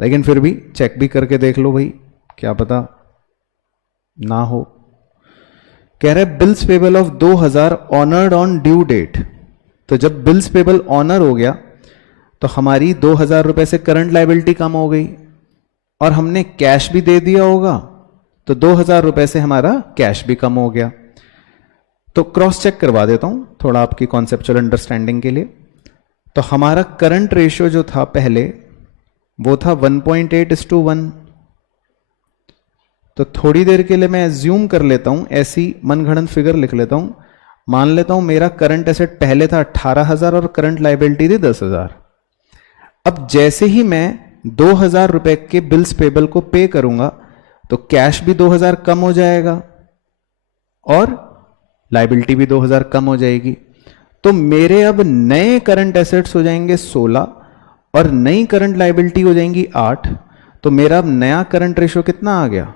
लेकिन फिर भी चेक भी करके देख लो भाई, क्या पता ना हो। कह रहे bills payable of 2,000 honoured on due date. तो जब बिल्स पेबल ऑनर हो गया तो हमारी 2,000 रुपए से करंट लाइबिलिटी कम हो गई, और हमने कैश भी दे दिया होगा, तो 2,000 रुपए से हमारा कैश भी कम हो गया। तो क्रॉस चेक करवा देता हूं थोड़ा आपकी कॉन्सेप्चुअल अंडरस्टैंडिंग के लिए। तो हमारा करंट रेशियो जो था पहले वो था 1.8:1। तो थोड़ी देर के लिए मैं एज्यूम कर लेता हूं, ऐसी मनगढ़ंत फिगर लिख लेता हूं। मान लेता हूं मेरा करंट एसेट पहले था 18,000 और करंट लाइबिलिटी थी 10,000। अब जैसे ही मैं 2,000 रुपए के बिल्स पेबल को पे करूंगा तो कैश भी 2,000 कम हो जाएगा और लाइबिलिटी भी 2,000 कम हो जाएगी। तो मेरे अब नए करंट एसेट्स हो जाएंगे 16 और नई करंट लाइबिलिटी हो जाएंगी 8। तो मेरा अब नया करंट रेशियो कितना आ गया?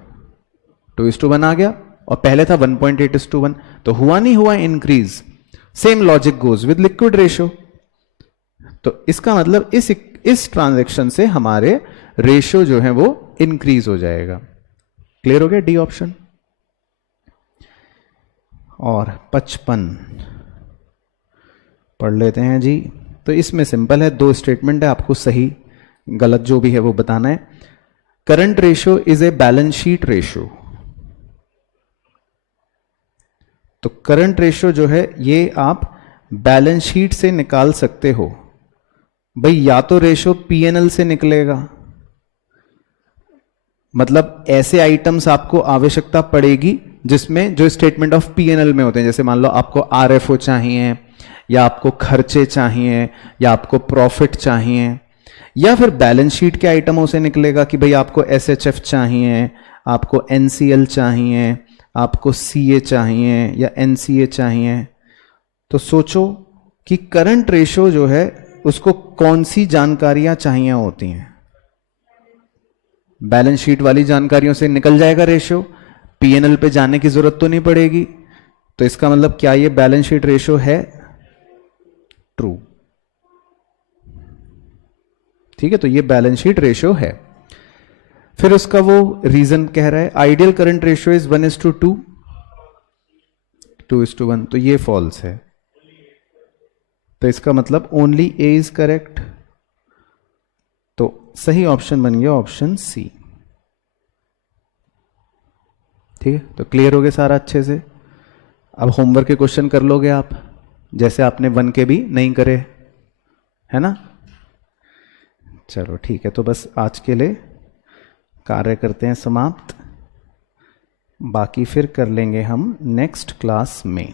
2:1 आ गया, और पहले था 1.8:1। तो हुआ नहीं हुआ increase. Same logic goes with liquid ratio. तो इसका मतलब इस ट्रांजैक्शन से हमारे रेशियो जो है वो इंक्रीज हो जाएगा। क्लियर हो गया डी ऑप्शन। और 55 पढ़ लेते हैं जी। तो इसमें सिंपल है, 2 स्टेटमेंट है, आपको सही गलत जो भी है वो बताना है। Current ratio is a balance sheet ratio. तो करंट रेशियो जो है ये आप बैलेंस शीट से निकाल सकते हो भाई, या तो रेशियो पीएनएल से निकलेगा, मतलब ऐसे आइटम्स आपको आवश्यकता पड़ेगी जिसमें जो स्टेटमेंट ऑफ पीएनएल में होते हैं, जैसे मान लो आपको आरएफओ चाहिए, या आपको खर्चे चाहिए, या आपको प्रॉफिट चाहिए, या फिर बैलेंस शीट के आइटमों से निकलेगा कि भाई आपको एसएचएफ चाहिए, आपको एनसीएल चाहिए, आपको सीए चाहिए या एनसीए चाहिए। तो सोचो कि करंट रेशियो जो है उसको कौन सी जानकारियां चाहिए होती हैं। बैलेंस शीट वाली जानकारियों से निकल जाएगा रेशियो, पीएनएल पे जाने की जरूरत तो नहीं पड़ेगी। तो इसका मतलब क्या ये बैलेंस शीट रेशियो है? ट्रू। ठीक है, तो ये बैलेंस शीट रेशियो है। फिर उसका वो रीजन कह रहा है आइडियल करंट रेशियो इज 1:2, 2:1। तो ये फॉल्स है। तो इसका मतलब ओनली ए इज करेक्ट। तो सही ऑप्शन बन गया ऑप्शन सी। ठीक है, तो क्लियर हो गया सारा अच्छे से। अब होमवर्क के क्वेश्चन कर लोगे आप, जैसे आपने 1 के भी नहीं करे, है ना। चलो ठीक है, तो बस आज के लिए कार्य करते हैं समाप्त, बाकी फिर कर लेंगे हम नेक्स्ट क्लास में।